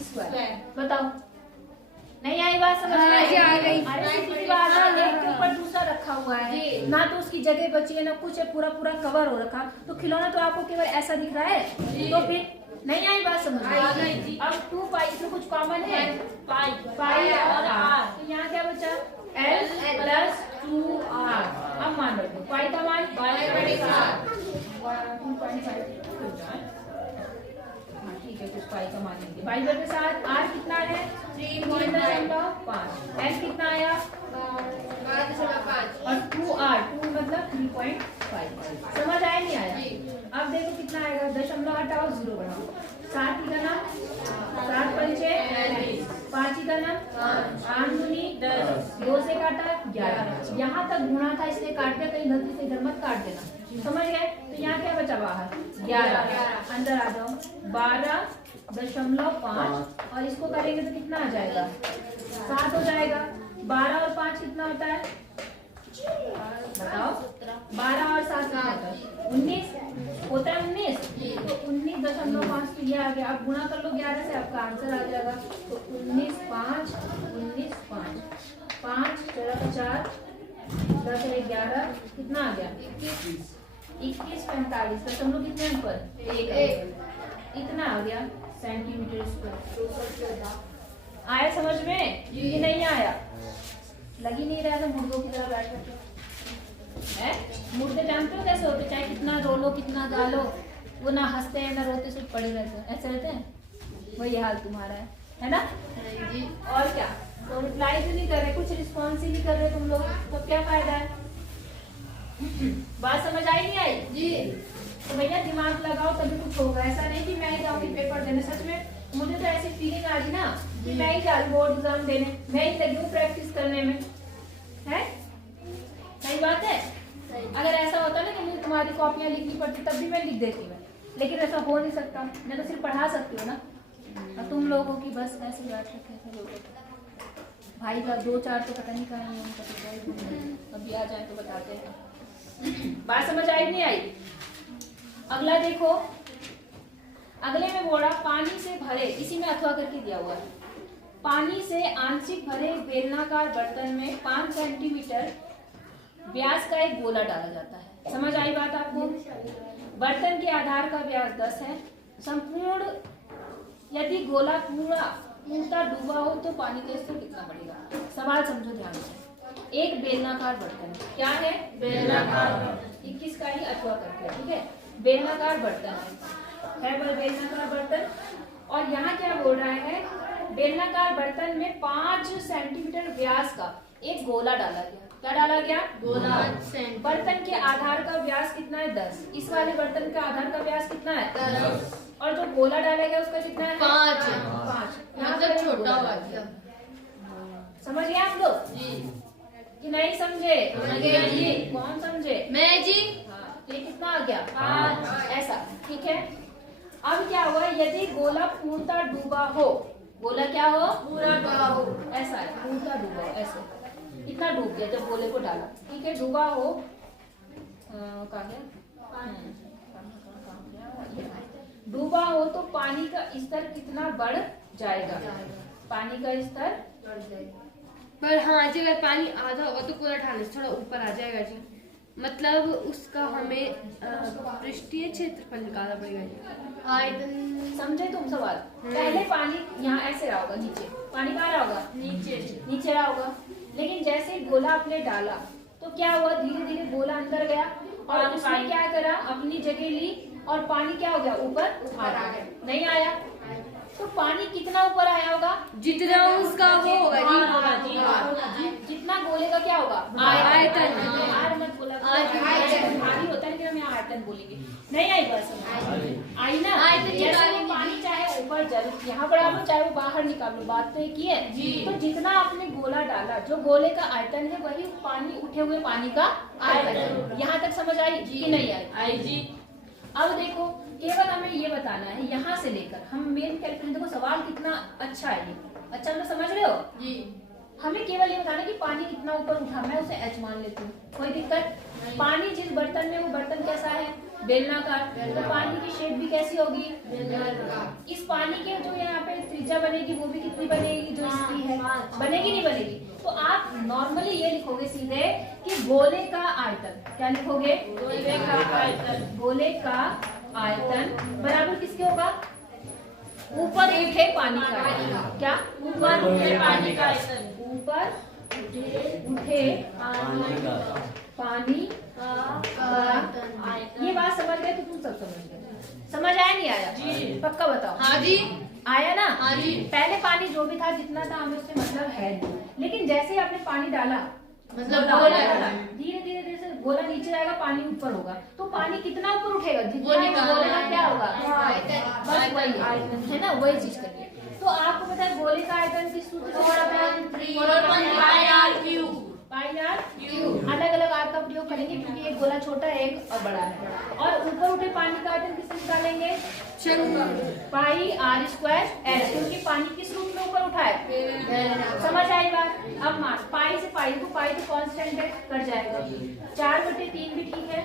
स्क्वायर। बताओ नहीं आई बात समझ में? आ गई। अरे कितनी बार एक के ऊपर दूसरा रखा रखा हुआ है, जी। ना तो उसकी जगह बची है ना कुछ है, पूरा पूरा कवर हो रखा, तो खिलौना तो आपको केवल ऐसा दिख रहा है, तो फिर नहीं आई बात समझ में? आ गई जी। अब 2 पाई इसमें कुछ कॉमन है, पाई पाई और R। आर, तो यहाँ क्या बचा L प्लस 2R। अब मान लो पाई का मान 2.5, हाँ ठीक है, कुछ पाई का मान लेंगे। पाई के साथ R कितना है 3.5, L कितना आया 12.5 और 2R, 2 मतलब 3.5। समझ आया नहीं आया? अब देखो कितना आएगा, दशमलव हटाओ 0 बनाओ, 7 की गणना 7 पंचे 5 की गणना 8 दूनी 10, 2 से काटा 11। यहाँ तक गुणा था इसलिए काट दिया, कहीं गलती से इधर मत काट देना, समझ गए? तो यहाँ क्या बचा बाहर 11, अंदर आ जाओ 12.5 और इसको करेंगे तो कितना आ जाएगा 7 हो जाएगा। 12 और 5 कितना होता है बताओ? 12 और 7 कितना होता है 19 होता है 19, तो 19.5 तो ये आ गया। अब गुणा कर लो 11 से, आपका आंसर आ जाएगा। तो 19.5 5 4 10 है 11, कितना आ गया 21.45 दशमलव कितने पर 1, इतना आ गया सेंटीमीटर स्क्वायर। आया समझ में? ये नहीं आया, लगी नहीं रहा था मुर्गों की तरह बैठ है। मुर्गे जानते हो कैसे होते, चाहे कितना रो लो कितना गा लो, वो ना हंसते हैं ना रोते, सिर्फ पड़े रहते हैं, ऐसे रहते हैं। वही हाल तुम्हारा है ना? और क्या, तो रिप्लाई भी नहीं कर रहे, कुछ रिस्पॉन्स ही नहीं कर रहे तुम लोग, तो क्या फायदा है? बात समझ आई नहीं आई? जी। तो भैया दिमाग लगाओ तभी कुछ होगा। ऐसा नहीं कि मैं ही जाऊंगी पेपर देने, सच में मुझे तो ऐसी फीलिंग आ रही ना कि मैं ही जा रही बोर्ड एग्जाम देने, मैं ही लगी हूँ प्रैक्टिस करने में, है सही बात है। अगर ऐसा होता ना कि मुझे तुम्हारी कॉपियां लिखनी पड़ती तब भी मैं लिख देती मैं, लेकिन ऐसा हो नहीं सकता, मैं तो सिर्फ पढ़ा सकती हूँ ना। और तुम लोगों की बस ऐसे बैठ रखे थे लोग, भाई का 2-4 तो पता नहीं कहाँ है उनका, तो अभी आ जाए तो बताते हैं। बात समझ आई नहीं आई? अगला देखो, अगले में बोला पानी से भरे, इसी में अथवा करके दिया हुआ है, पानी से आंशिक भरे बेलनाकार बर्तन में 5 सेंटीमीटर व्यास का एक गोला डाला जाता है। समझ आई बात आपको? बर्तन के आधार का व्यास 10 है। संपूर्ण यदि गोला पूर्णतः डूबा हो तो पानी का स्तर कितना बढ़ेगा? सवाल समझो ध्यान से। एक बेलनाकार बर्तन, क्या है बेलनाकार, 21 का ही अथवा करके, ठीक है, बेलनाकार बर्तन है बेलनाकार बर्तन। और यहाँ क्या बोल रहा है, बेलनाकार बर्तन में 5 सेंटीमीटर व्यास का एक गोला डाला गया। क्या डाला गया? गोला। बर्तन के आधार का व्यास कितना है 10, इस वाले बर्तन का आधार का व्यास कितना है 10, और जो गोला डाला गया उसका कितना है 5। मतलब छोटा हुआ गया। समझ गए आप लोग जी कि नहीं समझे? समझ गए जी। कौन समझे? मैं जी। हाँ, ये कितना आ गया 5, ऐसा, ठीक है। अब क्या हुआ, यदि गोला पूर्णतः डूबा हो, गोला क्या हो पूरा डूबा हो, ऐसा है पूर्णतः डूबा हो, ऐसे इतना डूब गया जब गोले को डाला, ठीक है, डूबा हो कहाँ गया, डूबा हो तो पानी का स्तर कितना बढ़ जाएगा? पानी का स्तर बढ़ जाएगा। पर हाँ जी, अगर पानी आधा होगा तो गोला ढालने से थोड़ा ऊपर आ जाएगा जी, मतलब उसका हमें पृष्ठीय क्षेत्रफल निकालना पड़ेगा जी। आयतन समझे तुम सवाल? पहले पानी यहाँ ऐसे रहा होगा, नीचे पानी कहाँ रहा होगा, नीचे रहा होगा, लेकिन जैसे गोला आपने डाला तो क्या हुआ, धीरे धीरे गोला अंदर गया और उसने क्या करा, अपनी जगह ली और पानी क्या हो गया, ऊपर आ गया, नहीं आया? तो पानी कितना ऊपर आया होगा, जितना उसका वो होगा जी, जितना गोले का क्या होगा, आयतन। यार मत बोला, भारी होता है लेकिन हम यहाँ आयतन बोलेंगे। नहीं आई बात समझ? आई ना? आयतन जैसे वो पानी चाहे ऊपर जरूर यहाँ पर डालो चाहे वो बाहर निकाल लो, बात तो एक ही है। तो जितना आपने गोला डाला, जो गोले का आयतन है वही पानी उठे हुए पानी का आयतन। यहाँ तक समझ आई कि नहीं आई जी? अब देखो, केवल हमें ये बताना है यहाँ से लेकर हम मेन कैलकुलेशन, देखो सवाल कितना अच्छा है ये, अच्छा मतलब समझ रहे हो जी। हमें केवल ये बताना कि पानी कितना ऊपर उठा, मैं उसे h मान लेती हूँ, कोई दिक्कत? पानी जिस बर्तन में, वो बर्तन कैसा है? बेलनाकार, तो पानी की शेप भी कैसी होगी? इस पानी के जो यहाँ पे त्रिज्या बनेगी वो भी कितनी बनेगी जो इसकी है? बनेगी नहीं बनेगी? तो आप नॉर्मली ये लिखोगे सीधे कि गोले का आयतन, क्या लिखोगे? गोले का आयतन। गोले का आयतन बराबर किसके होगा? ऊपर उठे पानी का आयतन। क्या? ऊपर उठे पानी का आयतन। ऊपर उठे पानी का आयतन। ये बात समझ गए तो तुम सब समझ गए। समझ आया नहीं आया? जी। पक्का बताओ। हाँ जी। आया ना? हाँ जी। पहले पानी जो भी था जितना था हमें उससे मतलब है नहीं, लेकिन जैसे ही आपने पानी डाला मतलब धीरे धीरे धीरे से गोला नीचे जाएगा, पानी ऊपर होगा, तो पानी कितना ऊपर उठेगा? जितना गोले का क्या होगा? बस वही है ना, वही चीज करिए। तो आपको पता है गोले का आयतन किस सूत्र से पाई आर क्यूब। अलग अलग आर का प्रयोग करेंगे क्योंकि एक गोला छोटा है एक और बड़ा है। और ऊपर उठे पानी का आयतन किससे निकालेंगे? पाई आर स्क्वायर एल, क्योंकि पानी किस रूप में ऊपर उठा है? समझ आई बात? अब मान पाई से पाई को, पाई तो कांस्टेंट है, कट जाएगा। 4/3 भी ठीक है।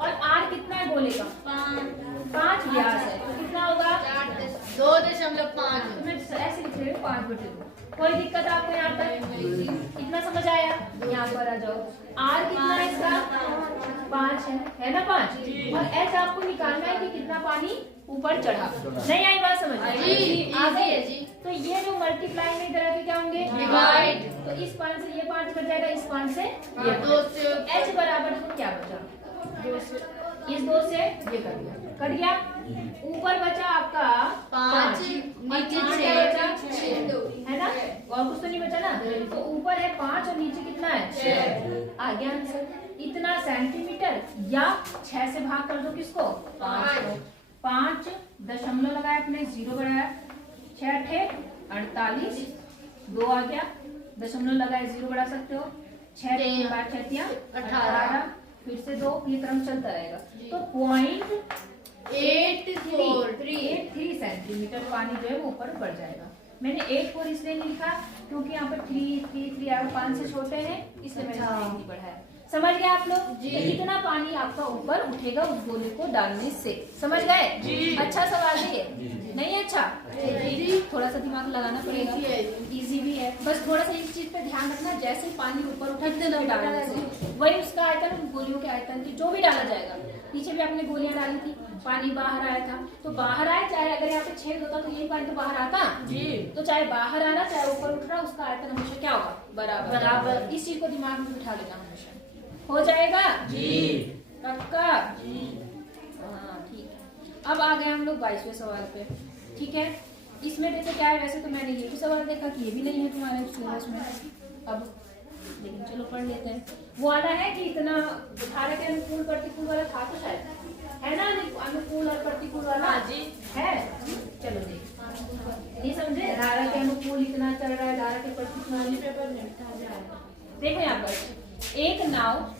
और आर कितना है गोले का? 5 व्यास है, तो कितना होगा? 2.5। तो मैं ऐसे लिख रही हूँ 5/2। कोई दिक्कत आपको यहाँ तक? इतना समझ आया? यहाँ पर आ जाओ। आर कितना है इसका? 5 है ना? 5। और एच आपको निकालना है कि कितना पानी ऊपर चढ़ा। नहीं आई बात समझ? आ गई। तो ये जो मल्टीप्लाई में इधर आके क्या होंगे? डिवाइड। तो इस 5 से ये 5 कट जाएगा, इस 5 से ये 2 से एच बराबर तो क्या बचा? 2 से इस 2 से ये कट गया, कट गया। ऊपर बचा आपका 5, नीचे 6 है ना? और कुछ तो नहीं बचा ना? तो ऊपर है 5 और नीचे कितना है? 6। आ गया आंसर। इतना सेंटीमीटर या 6 से भाग कर दो किसको? 5 को। 5 दशमलव लगाया अपने, 0 बढ़ाया, 6 48, 2 आ गया, दशमलव लगाए 0 बढ़ा सकते हो, 6 3 5 6 18, फिर से 2, ये क्रम चलता रहेगा। तो 0.83 सेंटीमीटर पानी जो है वो ऊपर बढ़ जाएगा। मैंने 84 इसलिए नहीं लिखा क्योंकि यहाँ पर 3 आगे 5 से छोटे हैं, इसलिए मैंने नहीं बढ़ाया। समझ गए आप लोग? तो इतना पानी आपका ऊपर उठेगा उस गोले को डालने से। समझ गए? अच्छा सवाल है नहीं? अच्छा थोड़ा सा दिमाग लगाना पड़ेगा, इजी भी है। बस थोड़ा सा इस चीज पे ध्यान रखना, जैसे पानी ऊपर उठा डालने से वही उसका आयतन गोलियों के आयतन की जो भी डाला जाएगा। पीछे भी आपने गोलियां डाली थी, पानी बाहर आया था, तो बाहर आया, चाहे अगर यहाँ पे छेद होता तो यही पानी तो बाहर आता जी। तो चाहे बाहर आना चाहे ऊपर उठ रहा, उसका आयतन हमेशा क्या होगा? बराबर। इस चीज को दिमाग में बिठा लेना हमेशा। हो जाएगा जी? पक्का जी? हाँ ठीक है। अब आ गए हम लोग 22वें सवाल पे। ठीक है, इसमें देखो क्या है, वैसे तो मैंने ये भी सवाल देखा कि ये भी नहीं है तुम्हारे सिलेबस में अब, लेकिन चलो पढ़ लेते हैं। वो वाला है कि इतना धारा के अनुकूल प्रतिकूल वाला था तो शायद है ना, अनुकूल और प्रतिकूल वाला जी है। चलो देख, नहीं समझे? धारा के अनुकूल इतना चल रहा है, धारा के प्रतिकूल पेपर में देखो यहाँ पर एक नाव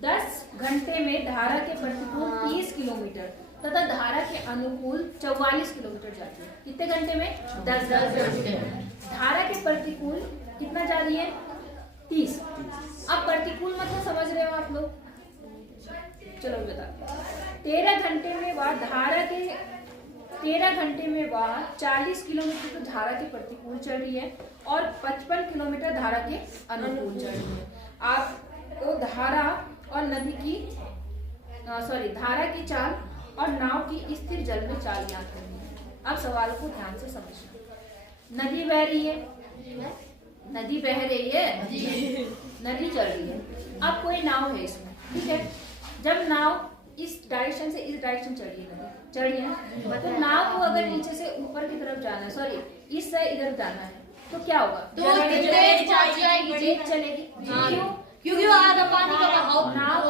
10 घंटे में धारा के प्रतिकूल 30 किलोमीटर तथा धारा के अनुकूल 44 किलोमीटर जाती है। कितने घंटे में? 10 घंटे। धारा के प्रतिकूल कितना जा रही है? 30। अब प्रतिकूल मतलब समझ रहे हो आप लोग? चलो बता। 13 घंटे में वह धारा के 13 घंटे में वह 40 किलोमीटर तो धारा के प्रतिकूल चल रही है और 55 किलोमीटर धारा के अनुकूल चल रही है। आपको धारा और नदी की धारा की चाल और नाव की स्थिर जल में चाल याद करनी है। अब सवाल को ध्यान से समझना। नदी बह रही है, नदी बह रही है, नदी चल रही है। अब कोई नाव है इसमें, ठीक है। जब नाव इस डायरेक्शन से इस डायरेक्शन चल रही है, चल रही है, मतलब नाव को अगर नीचे से ऊपर की तरफ जाना है, सॉरी इस से इधर जाना है, तो क्या होगा? तेज चलेगी। क्यों? क्योंकि वो आधा पानी का बहाव नाव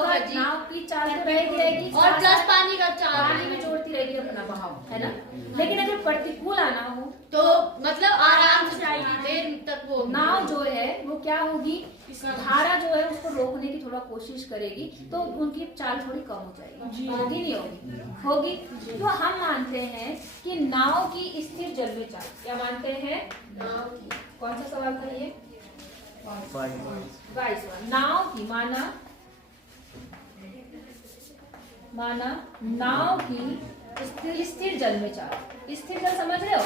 की चाल तो रहेगी और प्लस पानी का चाल पानी में जोड़ती रहेगी अपना बहाव, है ना। लेकिन अगर प्रतिकूल आना हो तो मतलब आराम से जाएगी देर तक। वो नाव जो है वो क्या होगी? धारा जो है उसको रोकने की थोड़ा कोशिश करेगी, तो उनकी चाल थोड़ी कम हो जाएगी। होगी नहीं होगी? होगी। तो हम मानते हैं कि नाव की स्थिर जल में चाल, क्या मानते हैं? नाव की। कौन सा सवाल था ये? 22वां। नाव की माना नाव की स्थिर जल में चाल। स्थिर जल समझ रहे हो?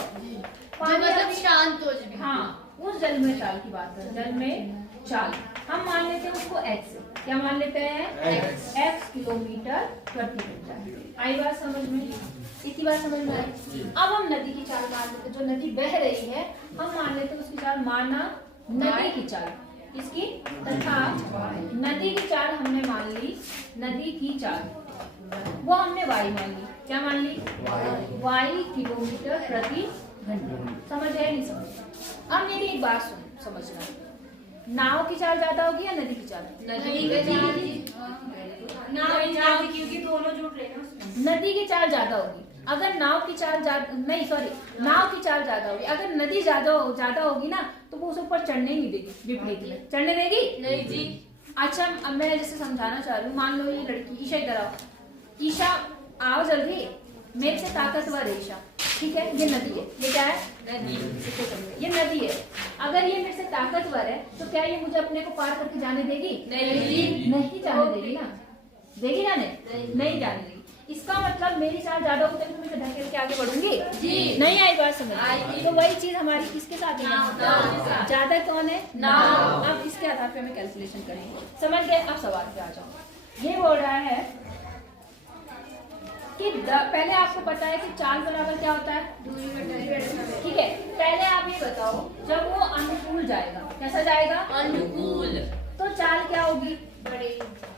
पानी मतलब अभी- शांत हो जाए। हाँ, उस जल में चाल की बात कर, जल में चाल। हम मान लेते हैं उसको x। क्या मान लेते हैं? x किलोमीटर प्रति घंटा। आई बात समझ में? इतनी बात समझ में आई? अब हम नदी की चाल मान लेते हैं। जो नदी बह रही है हम मान लेते हैं उसकी चाल, माना नदी की चाल इसकी, तथा नदी की चाल हमने मान ली, नदी की चाल वो हमने y मान ली। क्या मान ली? y किलोमीटर प्रति घंटा। समझ गए? नहीं समझ? अब मेरी एक बात समझना, नाव की चाल ज्यादा होगी या नदी की चाल? क्योंकि दोनों जुड़ रहे हैं उसमें। नदी की चाल ज्यादा होगी। अगर नाव की चाल नहीं सॉरी, नाव की चाल ज्यादा होगी। अगर नदी ज्यादा होगी ना तो वो उस ऊपर चढ़ने ही नहीं देगी। विपरीत में चढ़ने देगी? नहीं जी। अच्छा, अब मैं जैसे समझाना चाह रही हूँ, मान लो ये लड़की ईशा, इधर आओ। ईशा आओ जल्दी, मेरे से ताकतवर है ईशा, ठीक है? ये नदी है, ये क्या है? नदी। ये नदी है। अगर ये मेरे से ताकतवर है तो क्या ये मुझे अपने को पार करके जाने देगी? नहीं जाने देगी ना। देगी जाने? नहीं जाने देगी। इसका मतलब मेरी चाल ज्यादा होगी तो मैं ढकेल के आगे बढ़ूंगी जी। नहीं आई बात समझ? तो वही चीज हमारी किसके साथ है? ज्यादा कौन है? नाव। अब इसके आधार पे हमें कैलकुलेशन करेंगे। समझ गए? अब सवाल पे आ जाओ। ये बोल रहा है कि पहले आपको पता है कि चाल बराबर क्या होता है? दूरी बटा समय। ठीक है, पहले आप ये बताओ, जब वो अनुकूल जाएगा, कैसा जाएगा? अनुकूल। तो चाल क्या होगी?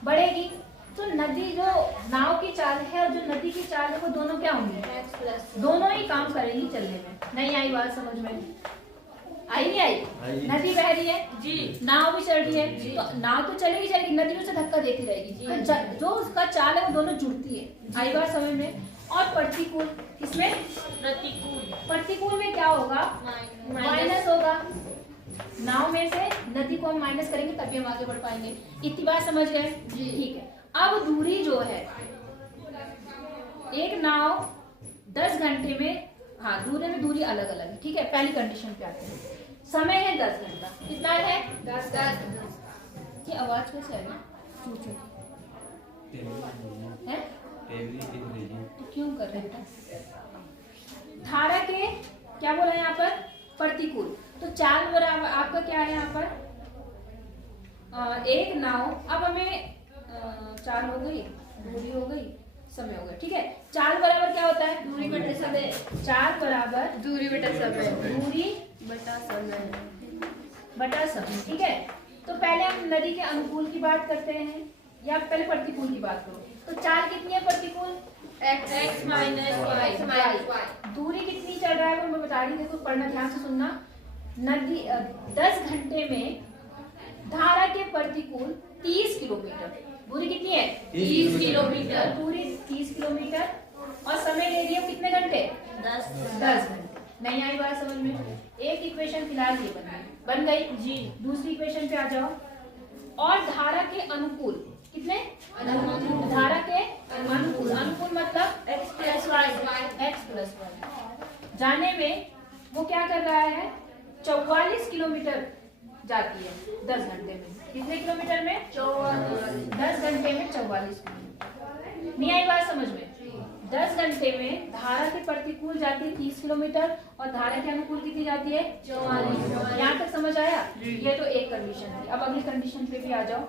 बढ़ेगी। तो नदी, जो नाव की चाल है और जो नदी की चाल है, वो दोनों क्या होंगी? दोनों ही काम करेंगी चलने में। नहीं आई बात समझ में? आई नहीं आई? नदी बह रही है जी, नाव भी चल रही है जी। तो नाव तो चलेगी, नदी उसे धक्का देती रहेगी। तो जो उसका चाल है वो दोनों जुड़ती है। आई बात समझ में? और प्रतिकूल, किसमें? प्रतिकूल में क्या होगा? माइनस होगा। नाव में से नदी को हम माइनस करेंगे तभी हम आगे बढ़ पाएंगे। इतनी बात समझ गए? ठीक है। अब दूरी जो है, एक नाव 10 घंटे में, हाँ दूरी अलग अलग है, ठीक है? पहली कंडीशन पे आते हैं। समय है 10 घंटा। कितना है? 10। ये आवाज कैसे है ना? चूचू है? तो क्यों कर रहे हैं? धारा के क्या बोला यहाँ पर? प्रतिकूल। तो चाल बराबर आपका क्या है यहाँ पर? एक नाव। अब हमें चाल हो गई, दूरी हो गई, समय हो गया, ठीक है? चाल बराबर क्या होता है? दूरी बटा समय। चाल बराबर दूरी बटा समय। दूरी बटा समय। ठीक है? तो पहले हम नदी के अनुकूल की बात करते हैं या पहले प्रतिकूल की बात करो? तो चाल कितनी है प्रतिकूल? x minus y। दूरी कितनी चल रहा है वो मैं बता रही हूँ, देखो पढ़ना ध्यान से सुनना। नदी 10 घंटे में धारा के प्रतिकूल 30 किलोमीटर। दूरी कितनी है? 30 किलोमीटर। दूरी 30 किलोमीटर और समय ले रही है कितने घंटे? 10 घंटे। नहीं आई बात समझ में? एक इक्वेशन फिलहाल ये बन गई जी। दूसरी इक्वेशन पे आ जाओ। और धारा के अनुकूल कितने? धारा के अनुकूल मतलब x प्लस y। जाने में वो क्या कर रहा है? 44 किलोमीटर जाती है 10 घंटे में। कितने किलोमीटर में? 10 घंटे में 44 किलोमीटर। नहीं आई बात समझ में? 10 घंटे में धारा के प्रतिकूल जाती है 30 किलोमीटर और धारा के अनुकूल कितनी जाती है? 44। यहाँ तक समझ आया? ये तो एक कंडीशन थी। अब अगली कंडीशन पे भी आ जाओ।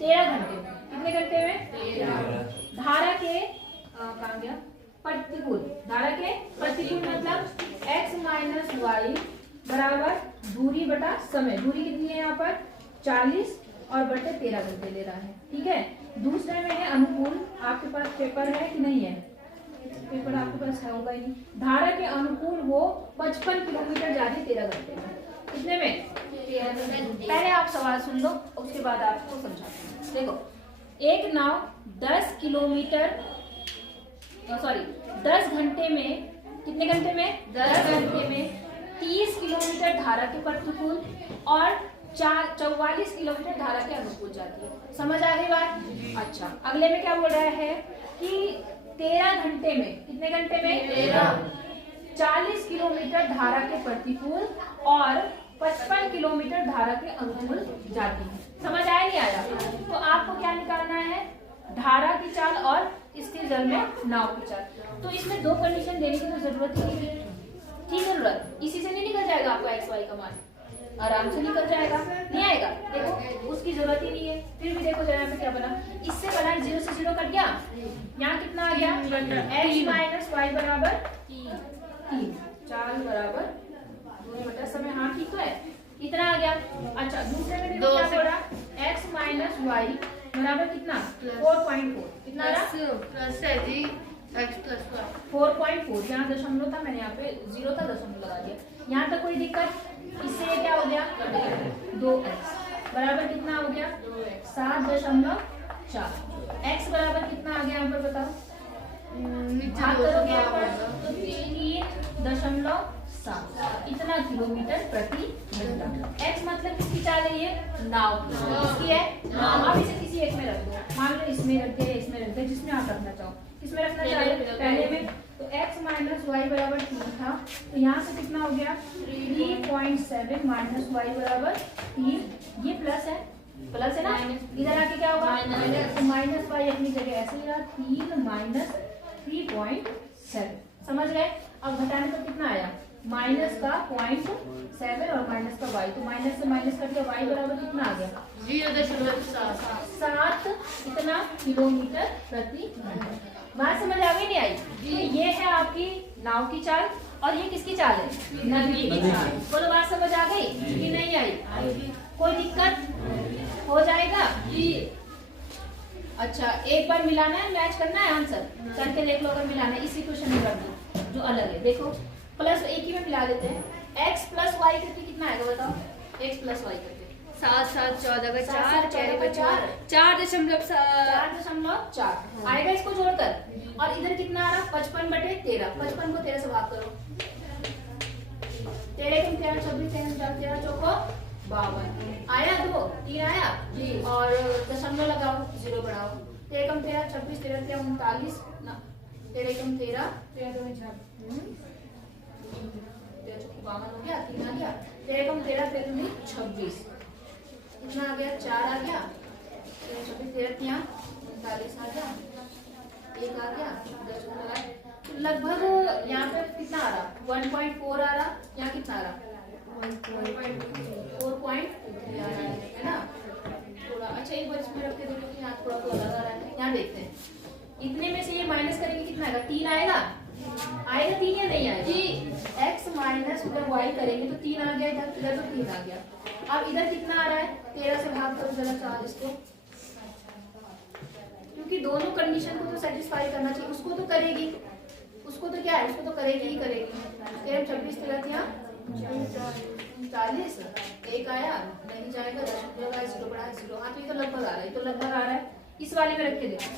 13 घंटे में। कितने घंटे में? 13। धारा के कहाँ गया? प्रतिकूल। धारा के प्रतिकूल मतलब x माइनस वाई बराबर दूरी बटा समय। दूरी कितनी है यहाँ पर? 40 और बटे 13 घंटे ले रहा है, ठीक है? दूसरे में है अनुकूल। आपके पास पेपर है कि नहीं है? पेपर आपके पास होगा ही नहीं। धारा के अनुकूल वो 55 किलोमीटर जा रही है 13 घंटे में। कितने में? 13। पहले आप सवाल सुन लो उसके बाद आपको समझाते हैं। देखो, एक नाव 10 किलोमीटर 10 घंटे में, कितने घंटे में? 10 घंटे में 30 किलोमीटर धारा के प्रतिकूल और 44 किलोमीटर धारा के अनुकूल जाती है। समझ आ गई बात? अच्छा, अगले में क्या बोल रहा है कि 13 घंटे में, कितने घंटे में? 13। 40 किलोमीटर धारा के प्रतिकूल और 55 किलोमीटर धारा के अनुकूल जाती है। समझ आया नहीं आया? तो आपको क्या निकालना है, धारा की चाल और स्थिर जल में नाव की चाल। तो इसमें दो कंडीशन देने की तो जरूरत ही नहीं है, ठीक है? इसी से नहीं निकल जाएगा आपका एक्स वाई का मान, आराम से निकल जाएगा, नहीं आएगा? देखो उसकी जरूरत ही नहीं है। फिर भी देखो जरा पे क्या बना, इससे बना 0 से 0 कट गया, यहाँ कितना आ गया, x माइनस वाई बराबर 3, चाल बराबर 2 समय, हाँ ठीक तो है, इतना आ गया। अच्छा दूसरे में देखो क्या हो रहा, x माइनस वाई बराबर कितना, 4.4, कितना आ रहा, प्लस है जी, x प्लस 4.4, यहाँ दशमलव था, मैंने यहाँ पे 0 का दशमलव लगा दिया। यहाँ तक कोई दिक्कत? इससे ये क्या हो गया, 2x बराबर कितना हो गया, 7.4। x बराबर कितना आ गया यहाँ पर बताओ, भाग करोगे यहाँ पर तो 3.7, इतना किलोमीटर प्रति घंटा। x मतलब किसकी चाल है, ये नाव की है। आप इसे किसी एक में रख दो, मान लो इसमें रख दे, इसमें रख दे, जिसमें आप रखना चाहो, किसमें रखना चाहे, पहले में। तो x माइनस वाई बराबर 3 था, तो यहाँ से कितना हो गया, 3.7 माइनस वाई बराबर 3, ये प्लस है ना, इधर आके क्या होगा, तो माइनस वाई अपनी जगह ऐसे ही रहा, 3 माइनस 3.7, समझ गए? अब घटाने पर कितना आया, माइनस का 0.7 और माइनस का y, तो माइनस से माइनस कट गया, y बराबर कितना आ गया, 0.7, इतना किलोमीटर प्रति घंटा। बात समझ आ गई नहीं आई? तो ये है आपकी नाव की चाल और ये किसकी चाल है, नदी की चाल। बोलो बात समझ आ गई कि नहीं आई? कोई दिक्कत हो जाएगा जी? अच्छा एक बार मिलाना है, मैच करना है, आंसर करके देख लो, अगर मिलाना है इसी क्वेश्चन में कर दो जो अलग है। देखो प्लस एक ही में मिला लेते हैं, x प्लस वाई करके कितना आएगा बताओ, x प्लस वाई करके 7 7 14 का 4 4 4.4 आएगा इसको जोड़कर, और इधर कितना आ रहा, 55/13, 55 को 13 से भाग करो, 13 कम 13 26 13 चौको 52 आया, 2 3 आया जी, और दशमलव लगाओ, 0 बढ़ाओ, 13 कम 13 26 13 39 ना, 13 कम 13 52 हो गया, 3 आ गया, 13 कम 13 26, कितना आ गया, 4 आ गया, 13 यहाँ 39 आ गया, 1 आ गया, 10 लगा, तो लगभग यहाँ पे कितना आ रहा, 1.4 आ रहा, यहाँ कितना आ रहा, 4.3 आ रहा है ना थोड़ा। अच्छा एक बार इसमें रख के देखो कि यहाँ थोड़ा तो अलग आ रहा है, यहाँ देखते हैं, इतने में से ये माइनस करेंगे कितना आएगा, 3 आएगा, 3 या नहीं आएगा जी, x माइनस वाई करेंगे तो 3 आ गया, इधर तो 3 आ गया। अब इधर कितना आ रहा है, 13 से भाग करो जरा 40 को, क्योंकि दोनों कंडीशन को तो सेटिस्फाई करना चाहिए, उसको तो करेगी, उसको तो क्या है, उसको तो करेगी ही करेगी। 13 26 13 39, 1 आया, नहीं जाएगा, 0 बढ़ा 0, हाँ तो ये तो लगभग आ रहा है, तो लगभग आ रहा है, इस वाले में रख के देखो,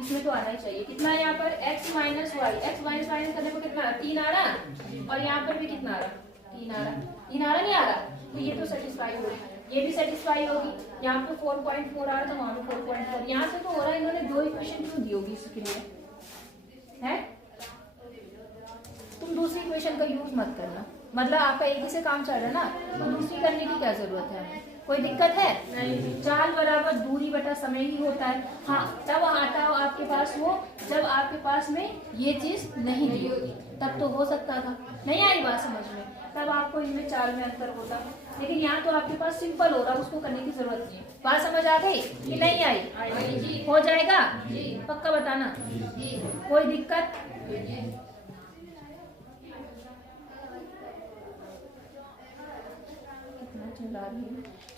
इसमें तो आना ही चाहिए। कितना है यहाँ पर, x minus y, x minus y करने को कितना आ रहा, 3 आ रहा, और यहाँ पर भी कितना आ रहा, 3 आ रहा, 3 आ रहा नहीं आ रहा, तो ये तो सेटिस्फाई हो रही, ये भी सेटिस्फाई होगी। यहाँ पे 4.4 आ रहा था, वहाँ पे 4.4, यहाँ से तो हो रहा है, इन्होंने 2 इक्वेशन क्यों दी होगी इसके लिए, है? तुम दूसरी इक्वेशन का यूज मत करना, मतलब आपका एक ही से काम चल रहा है ना, तो दूसरी करने की क्या जरूरत है हमें, कोई दिक्कत है नहीं? चाल बराबर दूरी बटा समय ही होता है। हाँ तब आता हो आपके पास वो, जब आपके पास में ये चीज नहीं दी होगी, तब तो हो सकता था, नहीं आई बात समझ में, तब आपको इनमें चाल में अंतर होता, लेकिन यहाँ तो आपके पास सिंपल हो रहा, उसको करने की जरूरत नहीं है। बात समझ आ गई कि नहीं आई? जी हो जाएगा जी, पक्का बताना जी, कोई दिक्कत?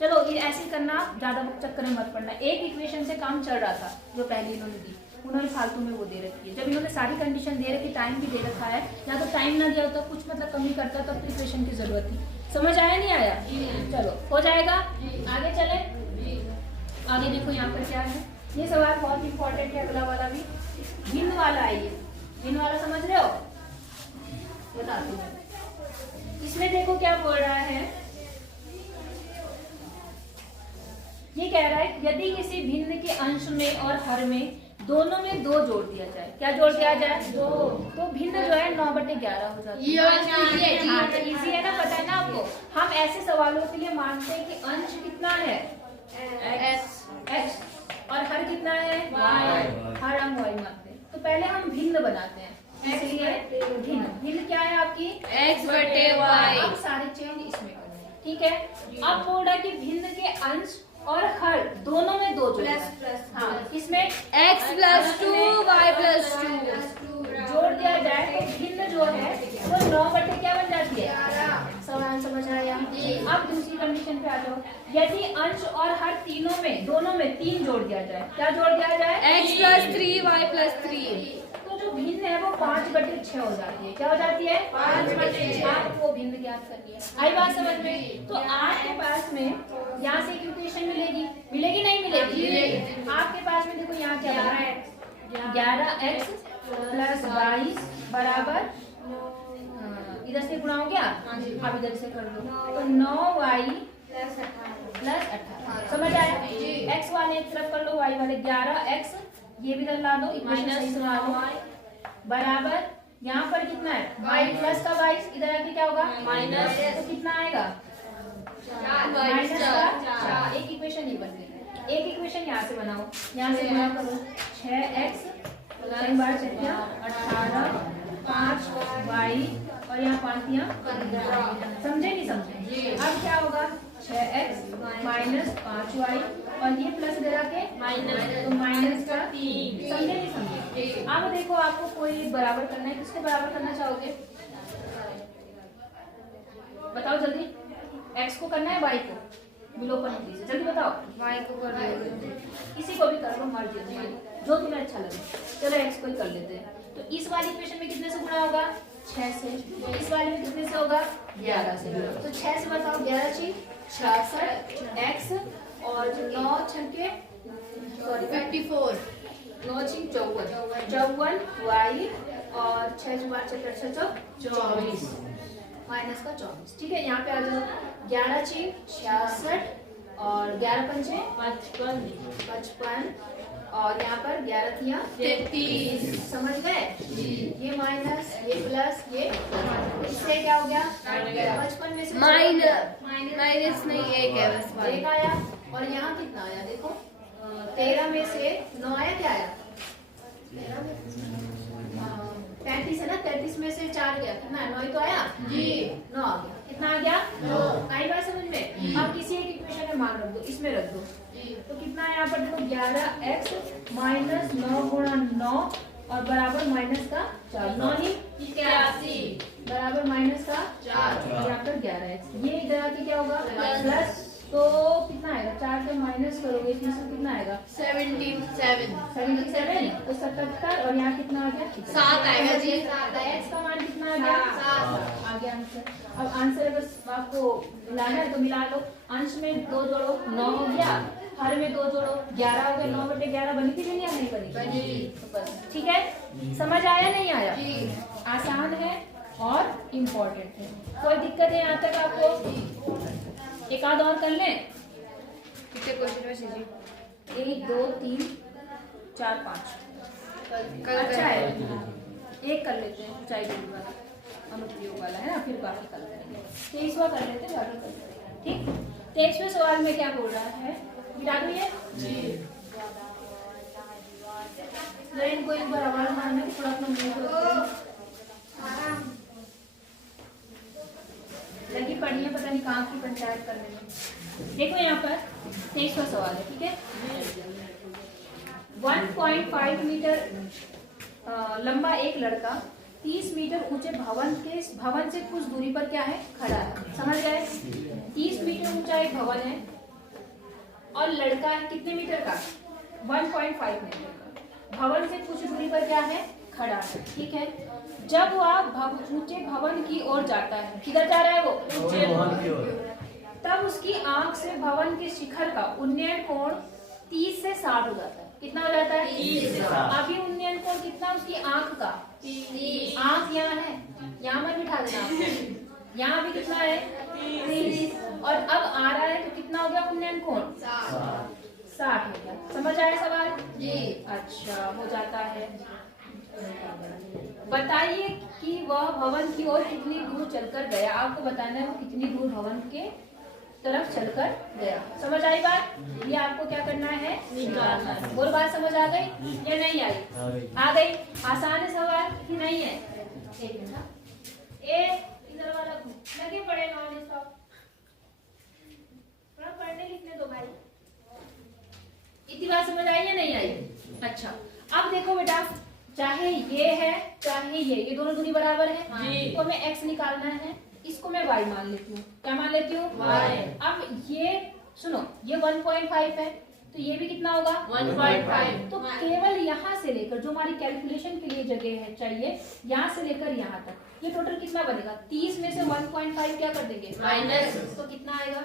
चलो ये ऐसे करना, ज्यादा चक्कर में मत पड़ना। एक इक्वेशन से काम चल रहा था जो पहले इन्होंने दी, उन्होंने फालतू में वो दे रखी है। जब इन्होंने सारी कंडीशन दे रखी, टाइम भी दे रखा है, या तो टाइम ना दिया होता, कुछ मतलब कमी करता, तब तो इक्वेशन की जरूरत थी। समझ आया नहीं आया? चलो हो जाएगा, आगे चले। आगे देखो यहाँ पर क्या है, ये सवाल बहुत इंपॉर्टेंट है, अगला वाला भी भिन्न वाला है। ये भिन्न वाला समझ रहे हो, बताती हूँ। इसमें देखो क्या बोल रहा है, ये कह रहा है यदि किसी भिन्न के अंश में और हर में दोनों में 2 जोड़ दिया जाए। क्या जोड़ दिया जाए? 2। तो भिन्न जो है 9/11 हो जाता है। इजी है ना, पता है ना आपको। हम ऐसे सवालों के लिए मानते हैं कि अंश कितना है? x और हर कितना है? y। हर हम y मानते हैं। तो पहले हम भिन्न बनाते हैं, इसलिए भिन्न क्या है आपकी? x/y। हम सारे चेंज इसमें करते हैं, ठीक है। अब बोल रहा है कि भिन्न के अंश और हर दोनों में 2 जोड़। हाँ, किसमें? x + 2 y + 2 जोड़ दिया जाए तो भिन्न जो है वो 9 क्या बन जाती है? सवाल समझ आया? अब दूसरी कंडीशन पे आ जाओ। यदि अंश और हर दोनों में 3 जोड़ दिया जाए, क्या जोड़ दिया जाए? x + 3 y + 3। तो जो भिन्न है वो 5/6 हो जाती है। क्या हो जाती है? 5/6। आपको भिन्न ज्ञात करनी है। आई बात समझ में? तो आपके पास में यहाँ से इक्वेशन मिलेगी नहीं मिलेगी? आपके पास में देखो यहाँ क्या बना है? 11x + 22 बराबर, इधर से गुणा हो गया, अब इधर से कर दो तो 9y + 18। समझ आया? x वाले एक तरफ कर लो, y वाले 11x, ये भी इधर ला दो, बराबर यहाँ पर कितना है? y + का 22, इधर आके क्या होगा? माइनस। तो कितना आएगा? -4। एक इक्वेशन ये बन गई। एक इक्वेशन यहाँ से बनाओ, यहाँ से गुणा करो, 6x 18 5y और यहाँ 5 समझे नहीं समझे? अब क्या होगा? 6x - 5y और ये प्लस दे के माइनस, तो -3। समझे नहीं समझे? अब देखो आपको कोई बराबर करना है, किसको बराबर करना चाहोगे? बताओ जल्दी। x को करना है y को? विलोपन से जल्दी बताओ। y को कर लो, किसी को भी कर लो, मर्जी है तुम्हारी, जो तुम्हें अच्छा लगे। चलो x को ही कर लेते हैं। तो इस वाली इक्वेशन में कितने से गुणा होगा? 6 से। इस वाले में कितने से होगा? 11 से। तो 6 से बताओ, 11 × 66 x और 9 छक्के 54 9 × 54 y और 6 × 5 = 24 माइनस का 24। ठीक है, यहाँ पे आ जाओ। 11 × 66 और 11 × 5 = 55 और यहाँ पर 11 × 33। समझ गए? ये माइनस, ये प्लस, ये इससे क्या हो गया? 55 में से माइनस नहीं, 1 है बस। 1 आया। और यहाँ कितना आया? देखो 13 में से 9 आया। क्या आया? 35 है ना, 33 में से 4 गया, कितना है? 9 ही तो आया जी। 9 आ गया। कितना आ गया? 9। आई बात समझ में? अब किसी एक इक्वेशन में मान रख दो, इसमें रख दो, तो कितना है यहाँ पर? देखो 11x - 9 × 9 और बराबर माइनस का 4। 9 ही 81 बराबर माइनस का 4 और यहाँ पर 11x। ये इधर आके क्या होगा? प्लस। तो कितना आएगा? 4 से माइनस करोगे तो कितना आएगा? 77 तो 77 और यहाँ कितना आ गया? 7 आएगा जी। x का मान कितना आ गया? 7 आ गया आंसर। अब आंसर अगर आपको मिलाना है तो मिला लो। अंश में 2 जोड़ो, 9 हो गया। हर में 2 जोड़ो, 11 हो गया। 9/11 बनी थी या नहीं बनी? ठीक है, समझ आया नहीं आया? आसान है और इम्पोर्टेंट है। कोई दिक्कत है यहाँ तक आपको? एक आध और कर लें। कितने क्वेश्चन बचे जी? 1 2 3 4 5। अच्छा है, एक कर लेते हैं, ऊंचाई दूरी वाला, अनुप्रयोग वाला है ना, फिर बाकी कल करेंगे। 23वां कर लेते हैं, बाकी कल करेंगे। ठीक। 23वें सवाल में क्या बोल रहा है? गिरा दो ये जी। इनको एक बार आवाज मारना कि थोड़ा अपना मुंह लगी पड़ी है, पता नहीं कहाँ की पंचायत करने में। देखो यहाँ पर 23वां सवाल है, ठीक है। 1.5 मीटर लंबा एक लड़का 30 मीटर ऊंचे भवन से कुछ दूरी पर क्या है? खड़ा है। समझ गए? 30 मीटर ऊंचा एक भवन है और लड़का है कितने मीटर का? 1.5 मीटर का। भवन से कुछ दूरी पर क्या है? खड़ा है। ठीक है। जब वह ऊंचे भवन की ओर जाता है, किधर जा रहा है वो? ऊंचे भवन की ओर। तब उसकी आंख से भवन के शिखर का उन्नयन कोण 30 से 60 हो जाता है। कितना हो जाता है? 30 से 60। अभी उन्नयन कोण कितना उसकी आंख का? 30। आंख यहाँ है, यहाँ मत बिठा देना। यहाँ भी कितना है? 30। और अब आ रहा है तो कितना हो गया उन्नयन कोण? 60 हो गया। समझ आया सवाल? जी। अच्छा, हो जाता है। बताइए कि वह भवन की ओर कितनी दूर चलकर गया। आपको बताना है वो कितनी दूर भवन के तरफ चलकर गया। समझ आई बात? ये आपको क्या करना है, निकालना है। और बात समझ आ गई या नहीं आई? आ गई। आसान है सवाल कि नहीं है? एक मिनट, इधर वाला लगे पड़े नॉलेज का थोड़ा पढ़ने लिखने दो भाई। इतनी बात समझ आई या नहीं आई? अच्छा, अब देखो बेटा, चाहे ये है चाहे ये दोनों दूरी बराबर है, तो हमें x निकालना है, इसको मैं y मान लेती हूँ। क्या मान लेती हूँ? y। अब ये सुनो, ये 1.5 है, तो ये भी कितना होगा? 1.5। तो केवल यहाँ से लेकर, जो हमारी कैलकुलेशन के लिए जगह है चाहिए, यहाँ से लेकर यहाँ तक, ये टोटल कितना बनेगा? 30 में से 1.5 क्या कर देंगे? माइनस। तो कितना आएगा?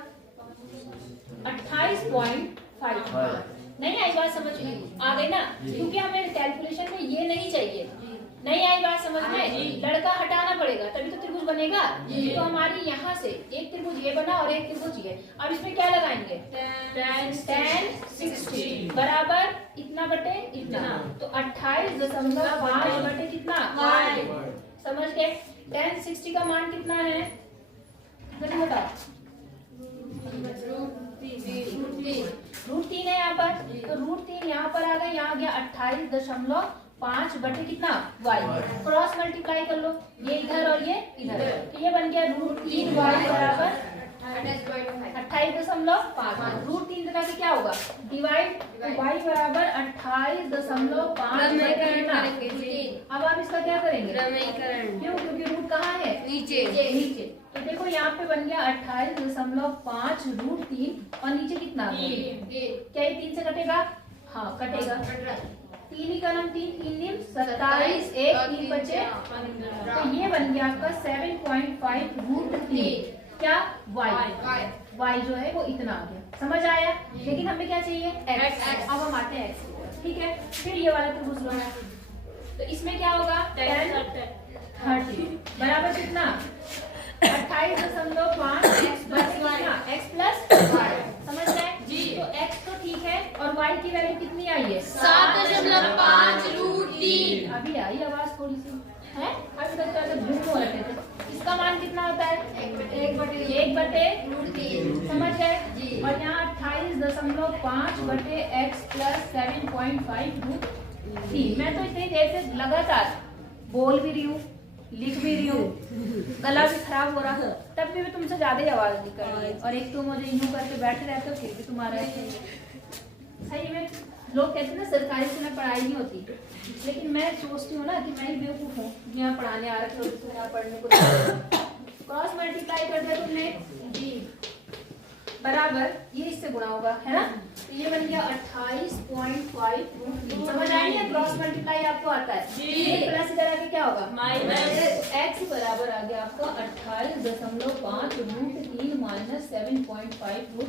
28.5। नहीं आई बात समझ में? आ गई ना? क्योंकि हमें कैलकुलेशन में ये नहीं चाहिए। नहीं आई बात समझ में? लड़का हटाना पड़ेगा तभी तो त्रिभुज बनेगा। तो हमारी यहाँ से एक त्रिभुज ये बना और एक त्रिभुज ये। अब इसमें क्या लगाएंगे? tan 60 बराबर इतना बटे इतना, तो 28.5 बटे कितना? समझ गए? tan 60 का मान कितना है? बताओ। √3 है यहाँ पर, तो √3 यहाँ पर आ गया, यहाँ गया 28.5 बटे कितना? y। क्रॉस मल्टीप्लाई कर लो, ये इधर और ये इधर, तो ये बन गया √3y बराबर 28.5। √3 तरह के क्या होगा? डिवाइड, y बराबर 28.5। अब आप इसका क्या करेंगे? क्यों? क्योंकि रूट कहाँ है? नीचे। तो देखो यहाँ पे बन गया 28.5 √3 और नीचे कितना? क्या ये 3 से कटेगा? हाँ कटेगा। 3 ही का नाम 3 27, 1 3 बचे, तो ये बन गया आपका 7.5 √3 क्या? y जो है वो इतना आ गया। समझ आया? लेकिन हमें क्या चाहिए? x। अब हम आते हैं x। ठीक है, फिर ये वाला त्रिभुज लो, तो इसमें क्या होगा? 30 बराबर कितना? 28.5 x प्लस y। समझ रहे? तो x तो ठीक है, और y की वैल्यू कितनी आई है? 7.5 √3। अभी आई आवाज थोड़ी सी है, अभी तक तो ऐसे घूम हो रखे थे। इसका मान कितना होता है? 1 बटे √3। समझ गए? और यहाँ 28.5 बटे x प्लस 7.5 √3। मैं तो इतनी देर से लगातार बोल भी रही हूँ, लिख भी रही हूँ, गला भी खराब हो रहा, तब भी मैं तुमसे ज्यादा ही आवाज निकल रही है। और एक तुम मुझे यूं करके बैठे रहते हो, फिर भी तुम्हारा सही में लोग कहते हैं ना सरकारी से ना पढ़ाई नहीं होती, लेकिन मैं सोचती हूँ ना कि मैं ही बेवकूफ हूँ, यहाँ पढ़ाने आ रखे हो, यहाँ पढ़ने को। क्रॉस मल्टीप्लाई कर दिया तुमने जी, बराबर ये इससे गुणा होगा, है ना? तो ये बन गया 28.5 समझ आएंगे? क्रॉस मल्टीप्लाई आपको आता है। ये प्लस इधर आके क्या होगा? माइनस। x बराबर आ गया आपका 28.5 √3 माइनस 7.5 √3। तो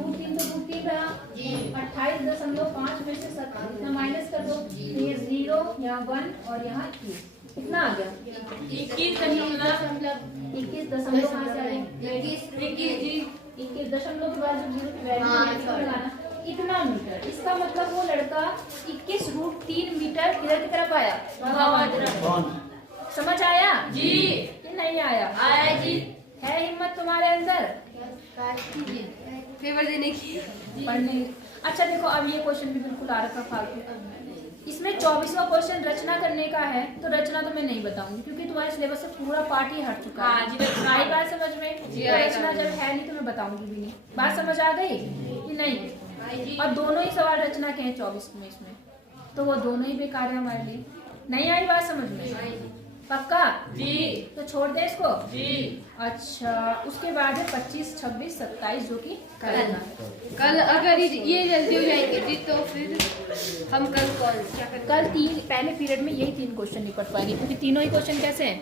√3 तो √3 रहा, 28.5 में से 7 इतना माइनस कर दो, ये 0 यहाँ 1 और यहाँ 21 कितना आ गया? 21 दशमलव कहाँ से आ गए? 21 दशमलव के बाद जब 0 की वैल्यू लगाना, इतना मीटर। इसका मतलब वो लड़का 21 √3 मीटर किधर की तरफ आया? समझ आया जी? कि नहीं आया? आया जी। है हिम्मत तुम्हारे अंदर पेपर देने की, पढ़ने? अच्छा देखो, अब ये क्वेश्चन भी बिल्कुल आ रखा फालतू। इसमें 24वां क्वेश्चन रचना करने का है, तो रचना तो मैं नहीं बताऊंगी क्योंकि तुम्हारे सिलेबस से पूरा पार्ट ही हट चुका है। आई बात समझ में? तो रचना जब है नहीं तो मैं बताऊंगी भी नहीं। बात समझ आ गई कि नहीं? और दोनों ही सवाल रचना के हैं 24 में, इसमें तो वो दोनों ही बेकार है हमारे लिए। नहीं आई बात समझ में? पक्का जी? तो छोड़ दे इसको जी। अच्छा, उसके बाद है 25, 26, 27 जो कि कल अगर ये जल्दी हो जाएंगे जी तो फिर हम कल क्या करें? कल 3 पहले पीरियड में यही 3 क्वेश्चन निपट पाएंगे, क्योंकि तीनों ही क्वेश्चन कैसे हैं?